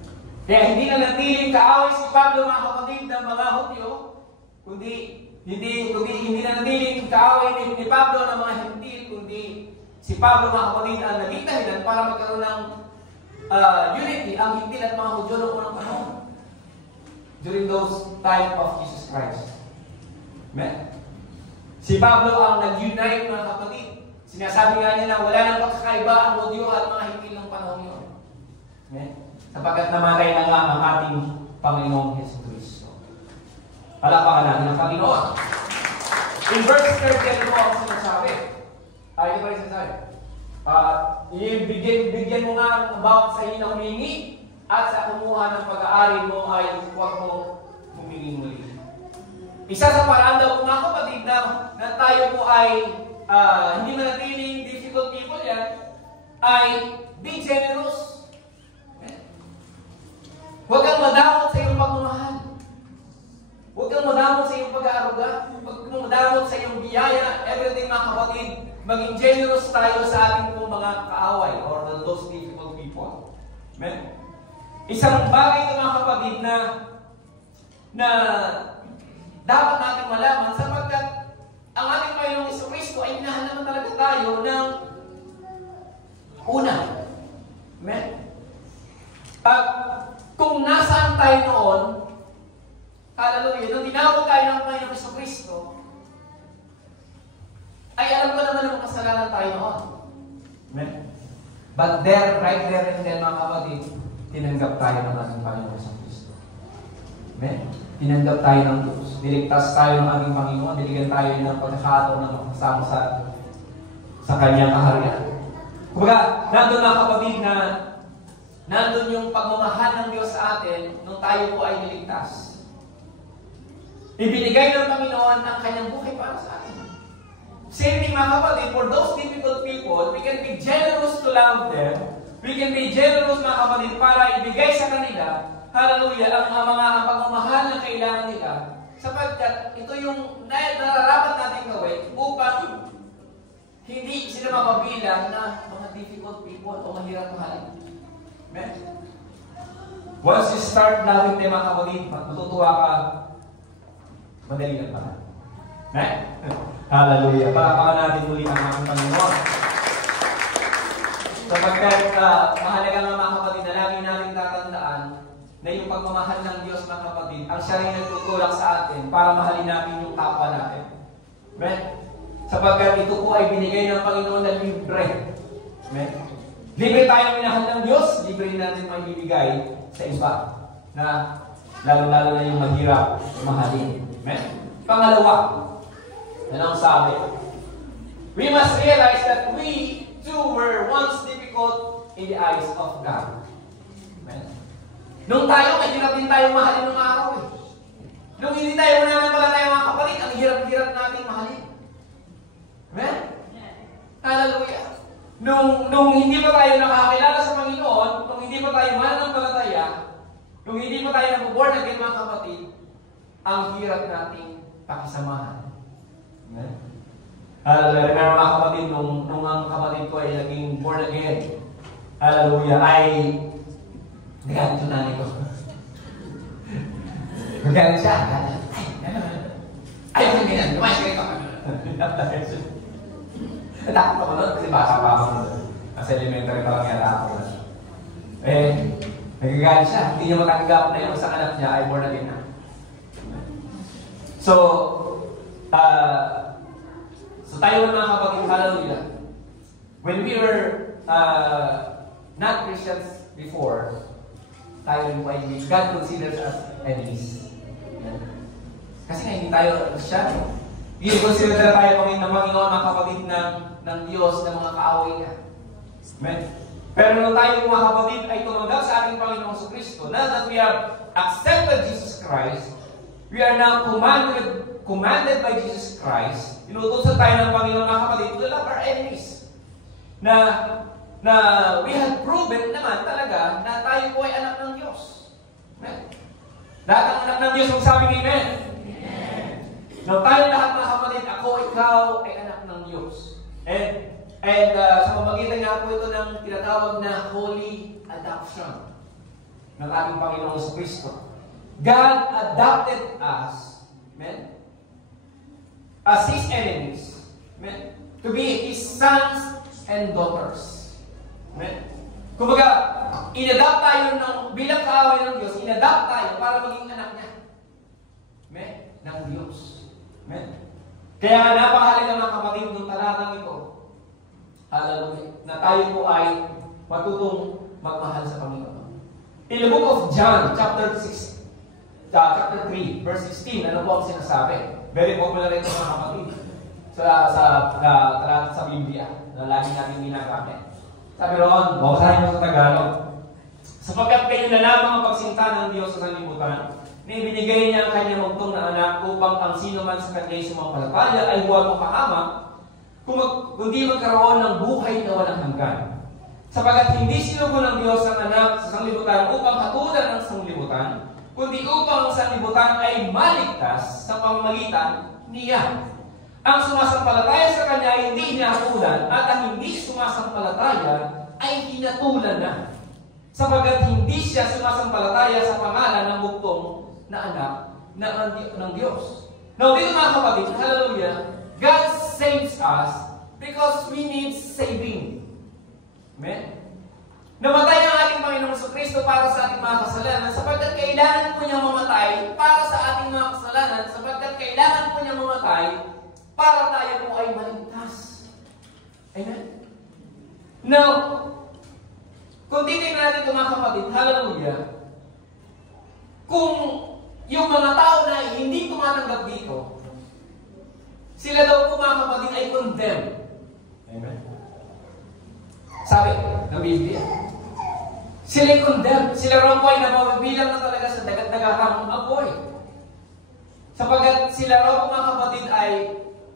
Kaya hindi na natiling kaaway si Pablo mga kapatid ng mga Hudyo, kundi hindi na natiling kaaway ni Pablo ng mga Hentil, kundi si Pablo mga kapatid ang naging dahilan para magkaroon ng unity ang Hentil at mga Hudyo noong unang panahon. During those time of Jesus Christ. Amen. Si Pablo ang nag-unite mga kapatid. Sinasabi nga niya na wala nang pagkakaiba ang Hudyo at mga Hentil ng panahon yun. Amen. Sapagkat namatay na nga ang ating Panginoong Hesus Kristo. Palapakan natin ang Panginoon. In verse 30, ano ang sinasabi? Tayo ba rin sinasabi? Bigyan mo nga ang bawat sa na humingi at sa kumuha ng pag-aari mo ay huwag mo humingi muli. Isa sa paraan daw mga kapatid na tayo po ay hindi manatiling difficult people yan, ay be generous. Huwag kang madamot sa iyong pagmamahal. Huwag kang madamot sa iyong pag-aaruga. Huwag kang madamot sa iyong biyaya. Everything mga kapatid, maging generous tayo sa ating pong mga kaaway or those difficult people. Amen? Isang bagay ito mga kapatid na dapat natin malaman sapagkat ang ating Panginoong Jesucristo ay minahal naman talaga tayo ng una. Amen? At kung nasaan tayo noon, hallelujah, nung tinawag tayo ng Panginoong Jesucristo, ay alam ko naman ang kasalanan tayo noon. Amen? But right there and then mga kapatid, tinanggap tayo ng ating Panginoong Jesucristo. Amen? Tinanggap tayo ng Diyos. Niligtas tayo ng ating Panginoon. Niligyan tayo ng pagkakataon na makasama sa Kanyang kaharian. Kumbaga, nandun mga kapatid na nandun yung pagmamahal ng Diyos sa atin nung tayo po ay niligtas. Ibinigay ng Panginoon ang Kanyang buhay para sa atin. Same thing mga kapatid, for those difficult people, we can be generous to love them. We can be generous mga kapatid para ibigay sa kanila, hallelujah, ang mga pagmamahal na kailangan nila. Sapagkat ito yung nararapat natin gawin upang hindi sila mapabilang na mga difficult people o mahirap mahalin. Amen? Once you start loving them mga kapatid, matutuwa ka, madali lang pala. Amen? Hallelujah. Palapakan natin muli ang ating Panginoon. Sapagkat mahalaga nga mga kapatid na lagi natin tatandaan na yung pagmamahal ng Diyos mga kapatid, ang siya rin nagtutulak sa atin para mahalin natin yung kapwa natin. Amen? Sapagkat ito po ay binigay ng Panginoon na libre. Amen? Libre tayong minahal ng Diyos, libre natin may ibigay sa iba na lalo-lalo na yung mahirap mahalin. Amen? Pangalawa, yan ang sabi. We must realize that we too were once difficult in the eyes of God. Amen? Nung tayo, mahirap din tayo mahalin ng araw eh. Nung hindi tayo nananampalataya mga kapatid, ang hirap-hirap natin mahalin. Amen? Hallelujah. Nung hindi pa tayo nakakilala sa Panginoon, nung hindi pa tayo mananampalataya, nung hindi pa tayo nag-born again mga kapatid, ang hirap nating pakisamahan. Amen? Hallelujah. Remember mga kapatid, nung ang kapatid ko ay naging born again, hallelujah, ay nagalit yung nanay ko. Nagalit siya. Ayaw nang ganyan. Lumayas ka ito. Natakot ako nun kasi bata pa ako nun. Kasi elementary pa lang yata ako nun. Nagagalit siya. Hindi niya matanggap na yung sa anak niya ay born again na. So tayo mga kapatid, hallelujah. When we were not Christians before, tayo rin pa hindi. God considers us enemies. Kasi nga hindi tayo Christian. I-consider tayo ng Panginoon mga kapatid ng Diyos na mga kaaway niya. Amen? Pero nung tayo mga kapatid ay tumanggap sa ating Panginoong Kristo, now that we have accepted Jesus Christ, we are now commanded by Jesus Christ, inutusan tayo ng Panginoon mga kapatid to love our enemies. Na we have proven naman talaga na tayo po ay anak ng Diyos. Amen? Lahat ng anak ng Diyos magsabi ng Amen. Now tayo lahat mga kapatid, ako, ikaw ay anak ng Diyos. And sa pamagitan nga po ito ng tinatawag na holy adoption ng ating Panginoong Kristo. God adopted us, amen, as His enemies, amen, to be His sons and daughters. Amen. Kumbaga, in-adopt tayo bilang kaaway ng Diyos, in-adopt tayo para maging anak niya. Amen, ng Diyos. Amen. Kaya napakahalaga mga kapatid ng talatang ito. Hallelujah. Na tayo po ay matutong magmahal sa Panginoon. In the book of John, chapter 3, verse 16, ano po ang sinasabi? Very popular ito mga kapatid sa Biblia na lagi natin ginagamit. Sabi roon, bawasahin mo sa Tagalog. Sapagkat kayo na lamang ang pagsinta ng Diyos sa sanlibutan, na ibinigay niya ang kanyang magtong na anak upang ang sino man sa kanya'y sumampalataya ay huwag mapahamak, kundi magkaroon ng buhay na walang hanggan. Sapagkat hindi sinugo ng Diyos ang anak sa sanglibutan upang hatulan ang sanglibutan, kundi upang ang sanglibutan ay maligtas sa pamamagitan niya. Ang sumasampalataya sa kanya ay hindi hinatulan, at ang hindi sumasampalataya ay hinatulan na. Sapagkat hindi siya sumasampalataya sa pangalan ng bugtong na anak ng Diyos. Now, dito mga kapatid, hallelujah, God saves us because we need saving. Amen? Namatay ang ating Panginoong Kristo para sa ating mga kasalanan, sapagkat kailangan po niya mamatay para sa ating mga kasalanan, sapagkat kailangan po niya mamatay para tayo po ay maligtas. Amen? Now, kung titignan natin ito mga kapatid, hallelujah, kung yung mga tao na hindi tumatanggap dito, sila daw po mga kapatid ay condemned. Amen? Sabi ng Biblia, sila ay condemned. Sila raw po ay napabilang na talaga sa dagat-dagatang apoy. Sapagkat sila raw po mga kapatid ay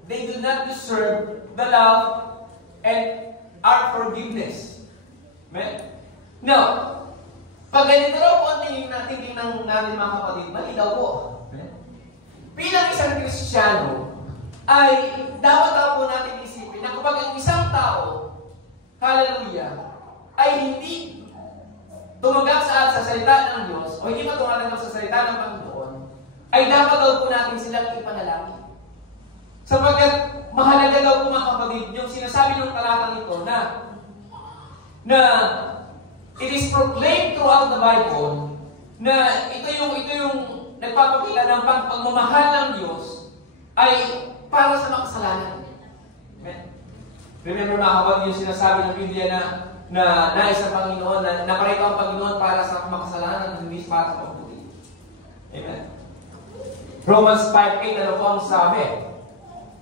they do not deserve the love and our forgiveness. Amen? Now, pag ganito raw po ang tingin natin mga kapatid, mali daw po. Amen? Bilang isang Kristiyano, ay dapat daw po natin isipin na kapag ang isang tao, hallelujah, ay hindi tumanggap sa salita ng Diyos, o hindi pa tumatanggap sa salita ng Panginoon, ay dapat daw po natin silang ipanalangin. Sapagkat mahalaga daw po mga kapatid, yung sinasabi ng talatang ito na it is proclaimed throughout the Bible na ito yung nagpapakita ng pagmamahal ng Diyos ay para sa makasalanan. Amen? Remember mga kapatid, yung sinasabi ng Biblia na na nais ng Panginoon, na naparito ang Panginoon para sa makasalanan, hindi para sa pagbuti. Amen. Romans 5:8, ano po ang sabi?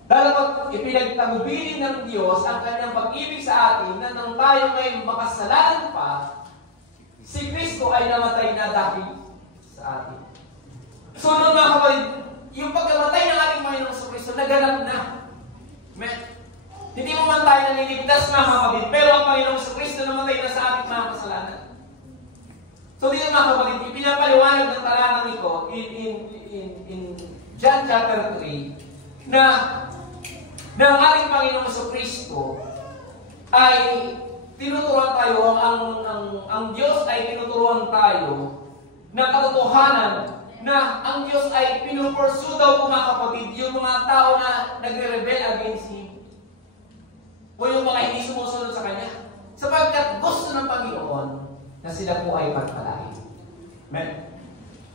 Dahil pag ipinagtagubilin ng Diyos ang kanyang pag-ibig sa atin na nang tayo ngayon makasalanan pa, si Kristo ay namatay na dahil sa atin. So, mga kapatid, yung pagkamatay ng ating Panginoon sa Kristo, naganap na. Amen. Hindi mo man tayo naniligtas, mga kapatid, pero ang Panginoon sa Kristo namatay na sa ating mga kasalanan. So, dito mga kapatid, ipinapaliwanag ng talatang ito in John chapter 3 na ang ating Panginoon sa Kristo ay tinuturuan tayo, ang Diyos ay tinuturuan tayo na katotohanan na ang Diyos ay pinupursue daw po mga kapatid yung mga tao na nagre-rebel against Him o yung mga hindi sumusunod sa Kanya sapagkat gusto ng Panginoon na sila po ay pagpalain. Amen?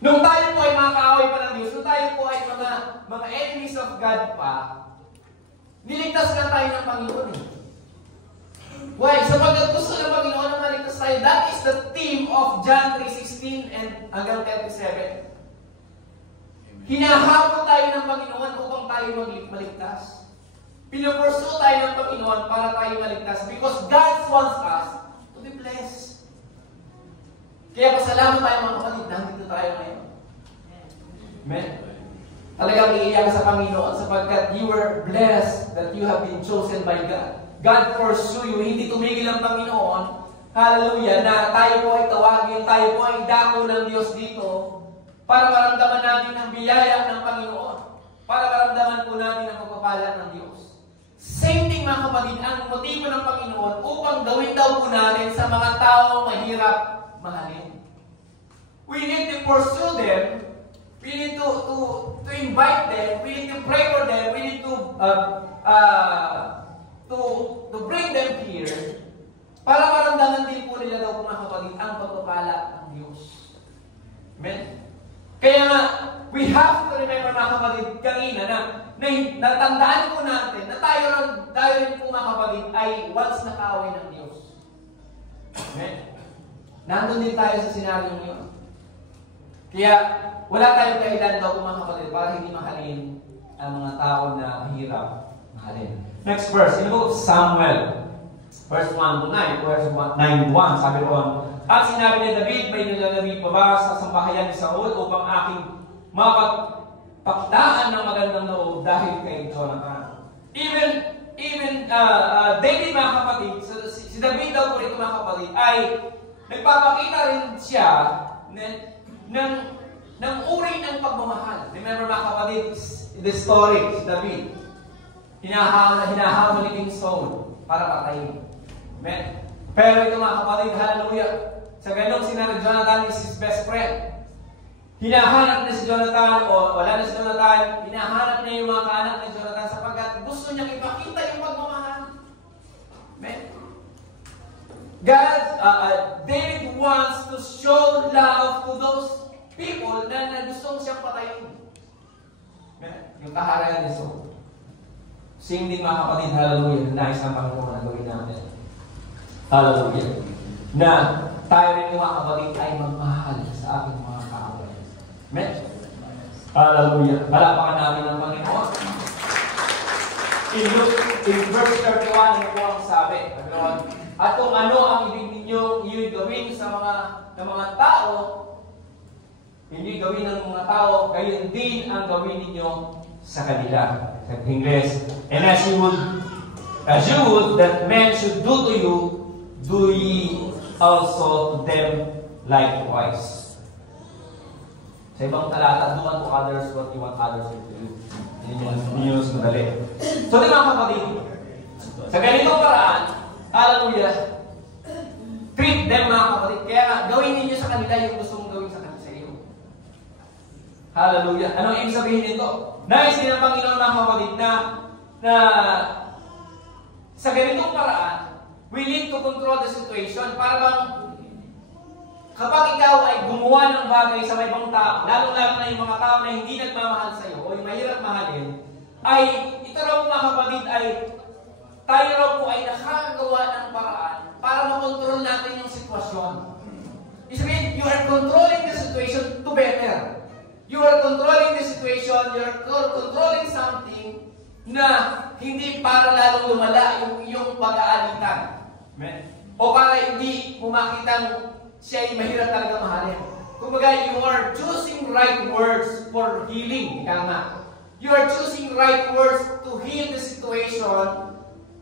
Nung tayo po ay mga kaaway pa ng Diyos, nung tayo po ay mga enemies of God pa, niligtas na tayo ng Panginoon. Why? Sapagkat gusto ng Panginoon na maligtas tayo. That is the theme of John 3:16 and hanggang 37. Hinahabol tayo ng Panginoon upang tayo maligtas. Pinupursue tayo ng Panginoon para tayo maligtas because God wants us to be blessed. Kaya pasalamat tayo mga kapatid na dito tayo ngayon. Amen? Talagang iiyak sa Panginoon sapagkat you were blessed that you have been chosen by God. God pursue you, hindi tumigil ang Panginoon. Hallelujah, na tayo po ay tawagin, tayo po ay dako ng Diyos dito para maramdaman natin ang biyaya ng Panginoon. Para maramdaman po natin ang pagpapala ng Diyos. Same thing mga kapatid, ang motibo ng Panginoon upang gawin daw po natin sa mga taong mahirap mahalin. We need to pursue them. We need to invite them. We need to pray for them. We need to bring them here para maramdaman din po nila daw mga kapatid ang pagpapala ng Diyos. Amen? Kaya nga, we have to remember mga kapatid kanina na natandaan po natin na tayo rin po mga kapatid ay once na kaaway ng Diyos. Amen? Nandun din tayo sa senaryo yun. Kaya wala tayong kailan daw po mga kapatid para hindi mahalin ang mga tao na mahirap mahalin. Next verse, in the book of Samuel, verse 1 to 9, verse 9:1, sabi doon, at sinabi ni David, may nilalabi pa ba sa sambahayan ni Saul upang aking mapagpakitaan ng magandang loob dahil kay Jonathan. Even David mga kapatid, si David daw po ito mga kapatid, ay nagpapakita rin siya ng uri ng pagmamahal. Remember mga kapatid, the story, si David, hinahamon ni King Saul para patayin. Amen? Pero ito mga kapatid, hallelujah, sa ganong sinara Jonathan is his best friend. Hinahanap na si Jonathan o wala na si Jonathan, hinahanap niya yung mga kaanak ni Jonathan sapagkat gusto niya ipakita yung pagmamahal. Amen? David wants to show love to those people na gustong siyang patayin. Yung kaharayan ni Saul. Same din mga kapatid, hallelujah, nais ng Panginoon na gawin natin. Hallelujah. Na tayo rin mga kapatid ay magmahal sa ating mga kaaway. Amen? Hallelujah. Palapakan natin ang Panginoon. In verse 31, ano po ang sabi? At kung ano ang ibig ninyo gawin sa mga tao, hindi gawin ng mga tao, gayon din ang gawin ninyo sa kanila. Sa English, and as you would that men should do to you, do ye also to them likewise. Sa ibang talata, do unto others what you want others to do. Hindi nyo madali. So, di mga kapatid, sa ganitong paraan, hallelujah, treat them mga kapatid. Kaya gawin ninyo sa kanila yung gusto mong gawin sa iyo. Hallelujah. Anong ibig sabihin nito? Nais din ang Panginoon mga kapatid na sa ganitong paraan, we need to control the situation para bang kapag ikaw ay gumawa ng bagay sa may ibang tao, lalo-lalo na yung mga tao na hindi nagmamahal sa iyo o yung mahirap mahalin, ay ito raw mga kapatid ay tayo raw po ay nakagawa ng paraan para makontrol natin yung sitwasyon. Ibig sabihin, you are controlling the situation to better. You are controlling the situation, you are controlling something na hindi para lalong lumala yung iyong pag-aalitan. O para hindi mo makitang siya ay mahirap talaga mahalin. Kumbaga, you are choosing right words for healing. Ika nga. You are choosing right words to heal the situation.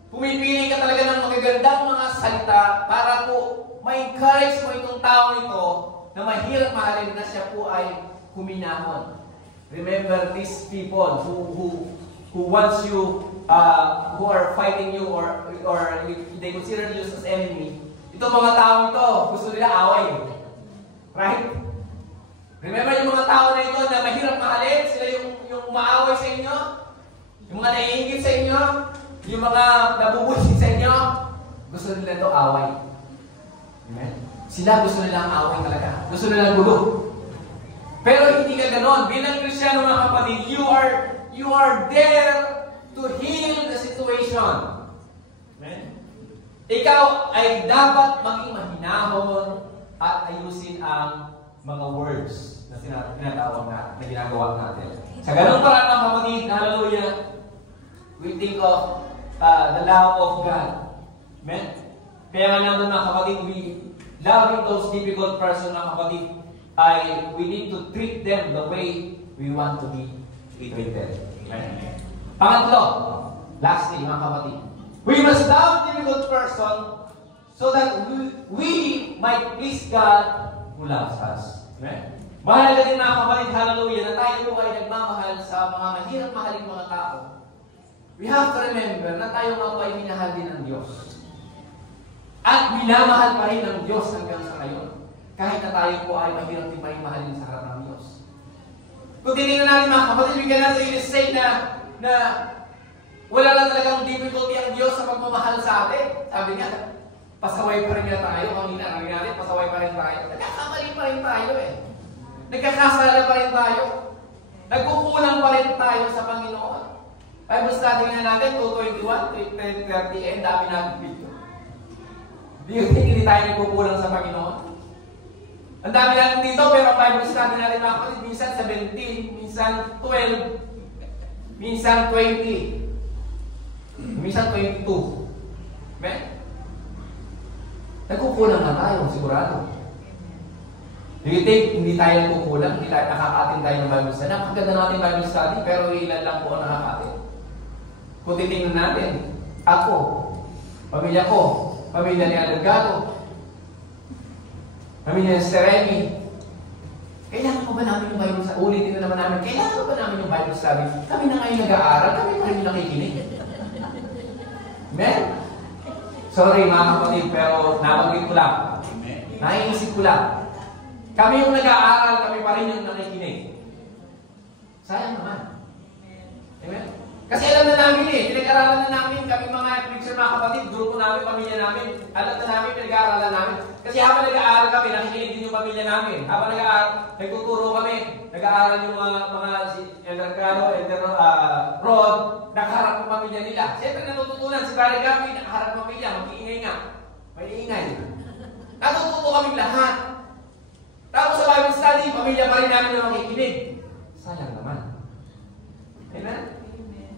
Pumipili ka talaga ng magagandang mga salita para po ma-encourage mo itong tao ito na mahirap mahalin na siya po ay huminahon. Remember these people who wants you, who are fighting you or they consider you as enemy. Itong mga tao ito, gusto nila away. Right? Remember yung mga tao na ito na mahirap mahalin, sila yung umaaway sa inyo, yung mga naiingit sa inyo, yung mga nabubusin sa inyo, gusto nila ito away. Amen? Sila gusto nilang away talaga. Gusto nilang gulo. Pero hindi ka ganon. Bilang Kristiyano mga kapatid, you are there to heal the situation. Amen? Ikaw ay dapat maging mahinahon at ayusin ang mga words na tinatawag na ginagawa natin. Sa ganong paraan mga kapatid, hallelujah, we think of the love of God. Amen? Kaya nga naman mga kapatid, we loving those difficult person mga kapatid, we need to treat them the way we want to be treated. Amen? Pangatlo, lastly mga kapatid, we must love difficult person so that we might please God who loves us. Amen? Mahalaga din mga kapatid, hallelujah, na tayo po ay nagmamahal sa mga mahirap mahaling mga tao. We have to remember na tayo nga po ay minahal din ng Diyos. At minamahal pa rin ng Diyos hanggang sa ngayon. Kahit na tayo po ay mahirap din pa rin mahalin sa harap ng Diyos. Kung tinignan natin mga kapatid, we cannot really say na wala lang talagang difficulty ang Diyos sa pagmamahal sa atin. Sabi nga, pasaway pa rin tayo. Ang hinanang natin, pasaway pa rin tayo. Nagkakamali pa rin tayo eh. Nagkakasala pa rin tayo. Nagkukulang pa rin tayo sa Panginoon. Bible study nga natin, 2:21, 3:30, dami natin video. Do you think hindi tayo nagkukulang sa Panginoon? Ang dami natin dito, pero ang Bible study natin mga kapatid, minsan 17, minsan 12, minsan 20, minsan 22. Amen? Nagkukulang na tayo, sigurado. Do you think hindi tayo nagkukulang, hindi tayo nakakatin tayo ng Bible study? Napakaganda natin Bible study, pero ilan lang po ang nakakatin. Kung titingnan natin, ako, pamilya ko, pamilya ni Adelgado, pamilya ni Seremi, kailangan pa ba namin yung Bible study? Ulitin na naman namin, kailangan pa ba namin yung Bible study? Kami na ngayon nag-aaral, kami pa rin yung nakikinig. Amen? Sorry mga kapatid, pero nabanggit ko lang. Naiisip ko lang. Kami yung nag-aaral, kami pa rin yung nakikinig. Sayang naman. Amen? Kasi alam na namin pinag-aralan na namin, kami mga preacher, mga kapatid, grupo namin, pamilya namin, alam na namin, pinag-aralan namin. Kasi habang nag-aaral kami, nakikinig din yung pamilya namin. Habang nag-aaral, nagtuturo kami, nag-aaral yung mga si Elder Caro, Elder Rod, nakaharap ng pamilya nila. Siyempre natututunan, si Barry Gabi, nakaharap ng pamilya, mag-iingay nga. May iingay. Natututo kami lahat. Tapos sa Bible study, pamilya pa rin namin yung makikinig. Sayang naman. Amen?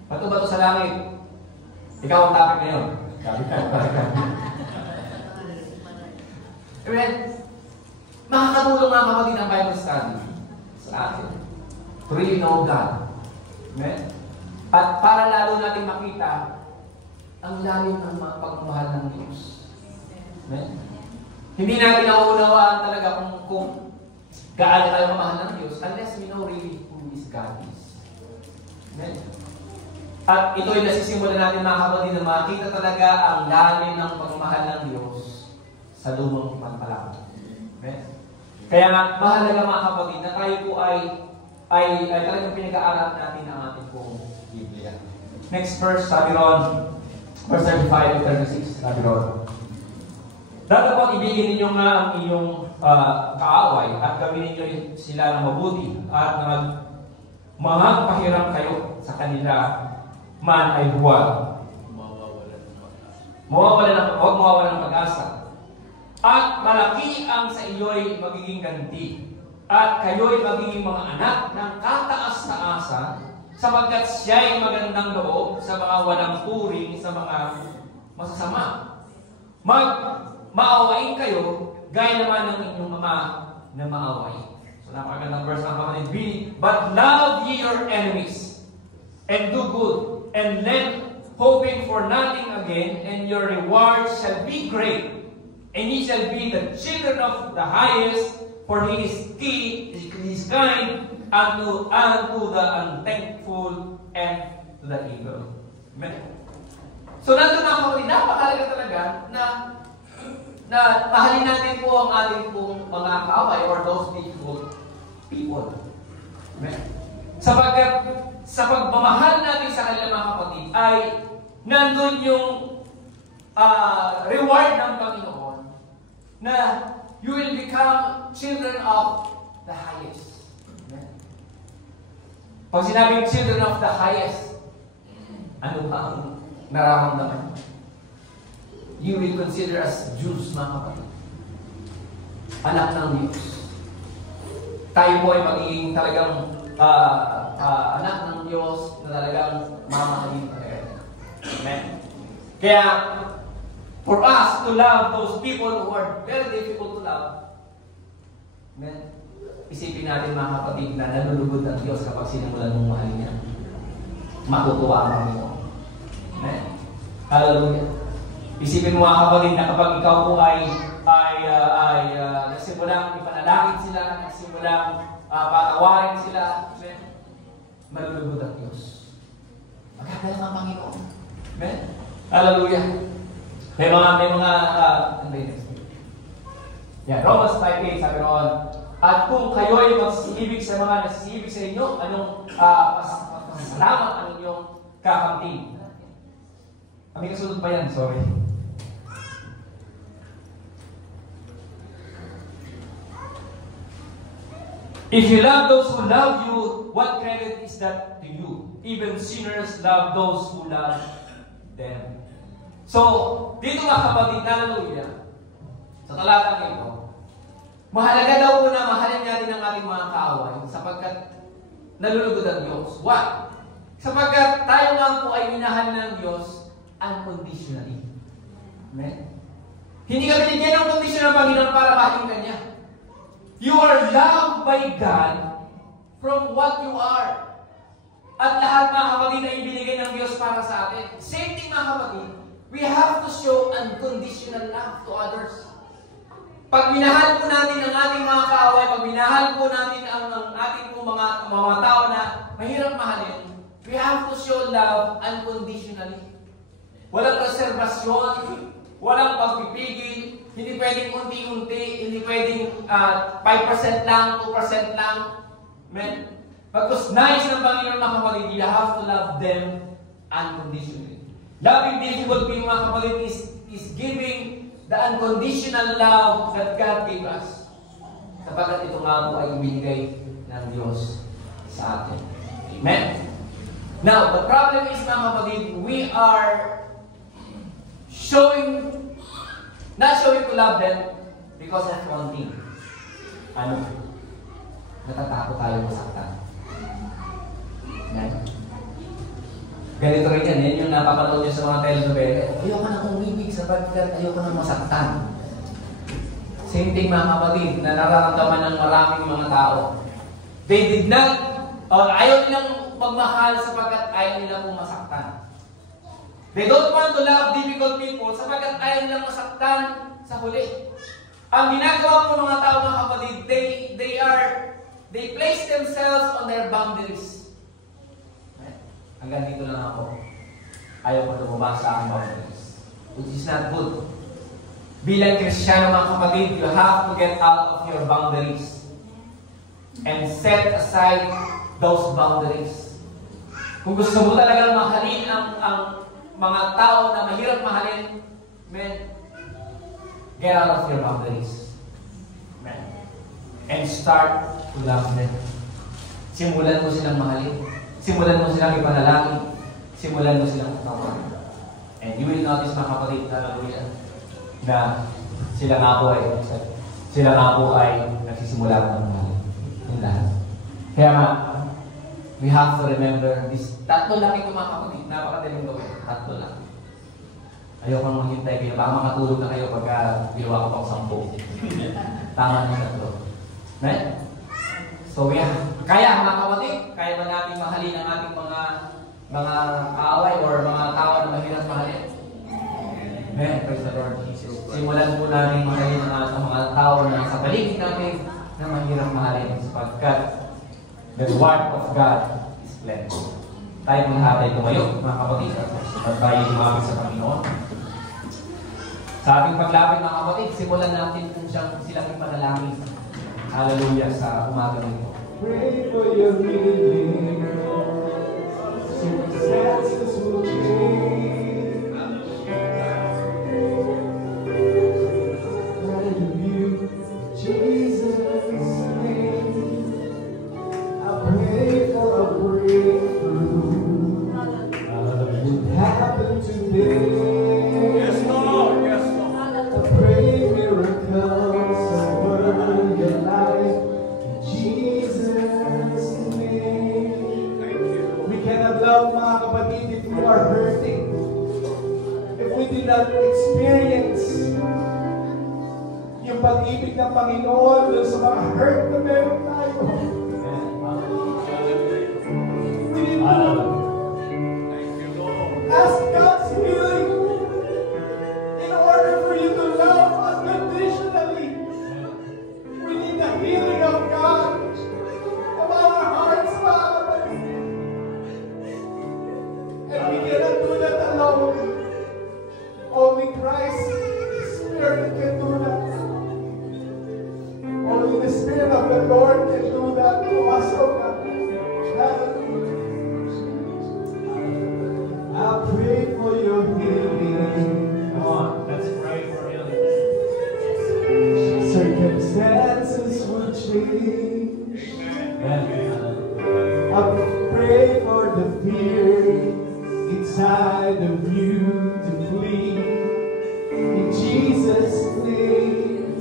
Bato-bato sa langit. Ikaw ang topic ngayon. Sabi ka. Amen? Makakatulong mga kapatid ang Bible study sa atin. To really know God. Amen? At para lalo natin makita ang lalim ng pagmamahal ng Diyos. Amen? Hindi natin nauunawaan talaga kung gaano tayo mamahal ng Diyos unless we know really who is God is. Amen? At ito ay nasisimulan natin mga kapatid na makita talaga ang lalim ng pagmamahal ng Diyos sa lumang pantalang. Okay? Kaya nga, mahalaga mga kapatid na tayo po ay talagang pinag-aaral natin ang ating pong Biblia. Next verse, sabi ron, verse 35 to 36, sabi ron, dapat ibigin ninyo nga ang iyong kaaway at gawin ninyo sila ng mabuti at mga pahiram kayo sa kanila man ay huwag Huwag mawawala ng pag-asa. At malaki ang sa iyo'y magiging ganti. At kayo'y magiging mga anak ng kataas-taasan, sapagkat siya'y magandang loob sa mga walang turing sa mga masasama. Maawain kayo, gaya naman ng inyong ama na maawain. So napakagandang verse ng kapatid. But love ye your enemies, and do good, and lend, hoping for nothing again, and your reward shall be great, and ye shall be the children of the highest, for he is kind unto the unthankful and to the evil. Amen. So nandun mga kapatid, napakalaga talaga na mahalin natin po ang ating pong mga kaaway or those difficult people. Amen. Sapagkat sa pagmamahal natin sa kanila mga kapatid ay nandun yung reward ng Panginoon na you will become children of the highest. Amen. Pag sinabing children of the highest, ano ba ang nararamdaman? You will consider as Jews, mga kapatid. Anak ng Diyos. Tayo po ay magiging talagang anak ng Diyos na talagang mamahalin talaga. Amen. Kaya, for us to love those people who are very difficult to love, amen, isipin natin mga kapatid na nalulugod ang Diyos kapag sinimulan mong mahalin niya. Matutuwa ang Panginoon. Amen. Hallelujah. Isipin mo mga kapatid na kapag ikaw po ay nagsimulang ipanalangin sila, nagsimulang patawarin sila, amen, malulugod ang Diyos. Magagalang ang Panginoon. Amen. Hallelujah. May mga Romans 5:8 sabi noon, at kung kayo'y magsisibig sa mga nasisibig sa inyo, anong pasalamat ang inyong kakamtin? May kasunod pa yan, sorry. If you love those who love you, what credit is that to you? Even sinners love those who love them. So, dito mga kapatid, hallelujah, sa talatang ito, mahalaga daw po na mahalin natin ang ating mga kaaway sapagkat nalulugod ang Diyos. Why? Sapagkat tayo nga po ay minahal ng Diyos unconditionally. Amen? Hindi ka binigyan ng kondisyon ng Panginoon para mahalin ka niya. You are loved by God from what you are. At lahat mga kapatid na ibinigay ng Diyos para sa atin. Same thing mga kapatid. We have to show unconditional love to others. Pag minahal po natin ang ating mga kaaway, pag minahal po natin ang ating po mga tao na mahirap mahalin, we have to show love unconditionally. Walang reservasyon, walang pagpipigil, hindi pwedeng unti-unti, hindi pwedeng 5% lang, 2% lang. Amen? Pagkus nice ng Panginoon mga kapatid, you have to love them unconditionally. Loving difficult people mga kapatid is giving the unconditional love that God gave us. Sapagkat ito nga po ay ibinigay ng Diyos sa atin. Amen? Now, the problem is mga kapatid, we are not showing to love them because of one thing. Ano? Natatakot tayo masaktan. Yan. Ganito rin yan. Yan yung napapanood nyo sa mga telenovela. Ayoko na umibig sapagkat ayoko na masaktan. Same thing mga kapatid na nararamdaman ng maraming mga tao. They did not, ayaw nilang magmahal sapagkat ayaw nilang masaktan. They don't want to love difficult people sapagkat ayaw nilang masaktan sa huli. Ang ginagawa po mga tao mga kapatid, they place themselves on their boundaries. Hanggang dito lang ako. Ayaw ko lumabas sa aking boundaries. Which is not good. Bilang Kristiyano mga kapatid, you have to get out of your boundaries and set aside those boundaries. Kung gusto mo talagang mahalin ang mga tao na mahirap mahalin, get out of your boundaries. And start to love them. Simulan mo silang mahalin. Simulan mo silang ipanalangin. Simulan mo silang tawagan. And you will notice mga kapatid, hallelujah, na sila nga po ay nagsisimula ng mga yung lahat. Kaya nga, we have to remember this. Tatlo lang ito mga kapatid, napakadaling gawin. Tatlo lang. Ayoko nang maghintay kayo, baka makatulog na kayo pagka ginawa ko pang 10. Tama na tatlo. Right? So yeah, kaya mga kapatid, kaya ba natin mahalin ang ating mga kaaway or mga tao na mahirap mahalin? Amen. Praise the Lord. Simulan po natin mahalin ang mga tao na sa paligid natin na mahirap mahalin sapagkat the word of God is plenty. Tayo maghatay tumayo, mga kapatid, at tayo lumapit sa Panginoon. Sa ating paglapit, mga kapatid, simulan natin kung silang ipanalangin. Hallelujah sa umaga nito. Pray for your healing. Circumstances will change. Hallelujah, Jesus' name. I pray for a breakthrough. What happened today? Yes, Lord. Yes, Lord. I pray miracles over your life. In Jesus' name. We cannot love mga kapatid if we are hurting. If we did not experience yung pag-ibig ng Panginoon dun sa mga hurt na meron tayo. We need to ask God's healing in order for you to love unconditionally. We need the healing of God of our hearts, mga kapatid. And we cannot do that alone. Only Christ's Spirit can do that. Only the Spirit of the Lord can do that to us, oh God. Hallelujah. I pray for your healing. Come on, let's pray for healing. Circumstances will change. Amen. I pray for the fear inside of you to flee. In Jesus' name,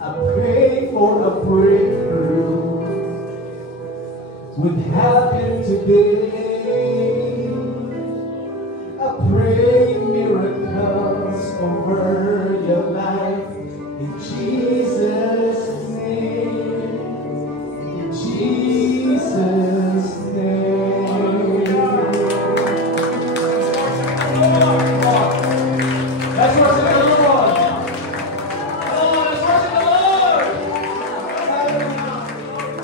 I pray for a breakthrough. Would happen today. I pray miracles over your life. In Jesus' name. In Jesus' name. Let's worship the Lord. Oh, let's worship the Lord.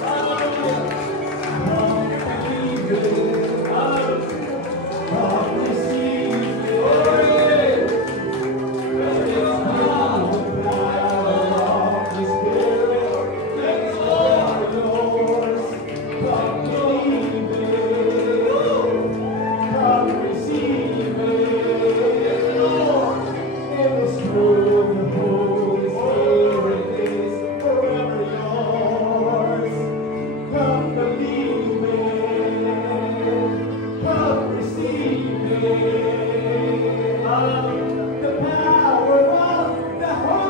Hallelujah. Come receive it.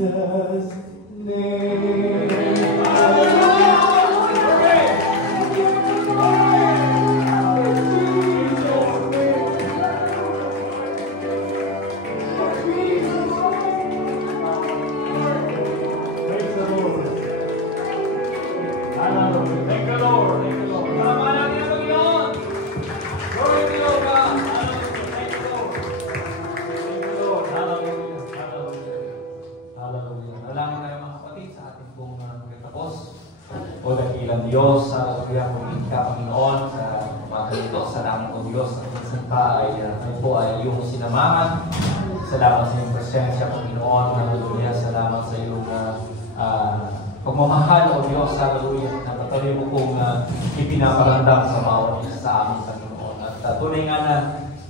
Jesus' name. Thank the Lord. Thank the Lord. Diyos, hallelujah, muli ka, Panginoon, sa mga ganito. Salamat po, Diyos, na minsan pa ay po ay iyong sinamahan. Salamat sa iyong presensya, Panginoon, hallelujah. Salamat sa iyong pagmamahal, O Diyos, hallelujah, na patuloy mo pong ipinaparamdam sa bawat isa sa amin, Panginoon. At tunay nga na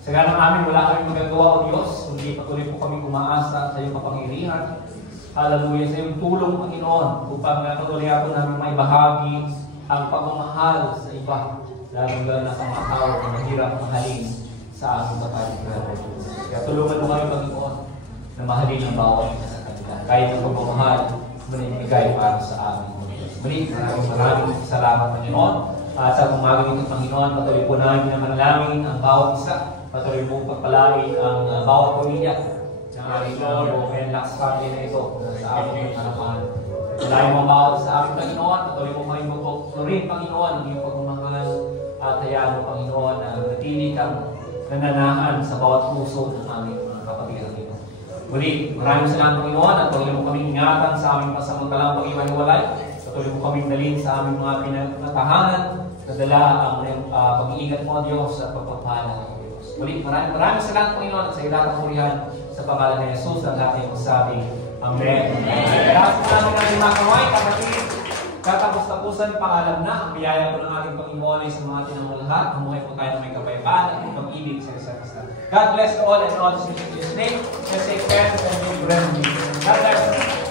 sa ganang amin, wala kami magagawa, O Diyos, kundi patuloy po kami umaasa sa iyong kapangyarihan. Hallelujah, sa iyong tulong, Panginoon, upang patuloy ako namin maibahagi ang pagmamahal sa iba, lalo na sa mga tao na mahirap mahalin sa aming kapaligiran. Kaya tulungan mo kami, Panginoon, na mahalin ang bawat isa sa kanila. Kahit ang pagmamahal, manibigay para sa amin. Muli, maraming salamat, Panginoon. Sa umagang ito, Panginoon, patuloy po namin na manalangin ang bawat isa. Patuloy po pagpalain ang bawat pamilya ng aming NLAX family na ito sa aming harapan. Palain mo bawat sa aming Panginoon. Patuloy po kayo magpapatuloy, Panginoon, ang iyong pagmamahal at hayaan mo, Panginoon, na natili kang nananahan sa bawat puso ng aming mga kapatiran ito. Muli, maraming salamat, Panginoon, at patuloy mo kaming ingatan sa aming pasamantalang pag-iwalay. Patuloy mo kaming dalhin sa aming mga pinatahanan na dala ang pag-iingat mo, Diyos, at pagpapala ng Diyos. Muli, maraming salamat, Panginoon, at sa ilang kapurihan sa pangalan ni Jesus ang ating masabi. Amen. Kaya sa namin natin mga kaway, kapatid, katapos-tapusan, paalam na ang biyaya po ng ating Panginoon ay sa mga tinamang lahat. Mamuhay po tayo ng may kapayapaan at pag-ibig sa isa't isa. God bless you all and all in Jesus' name. Let's take care and be blessed. God bless you.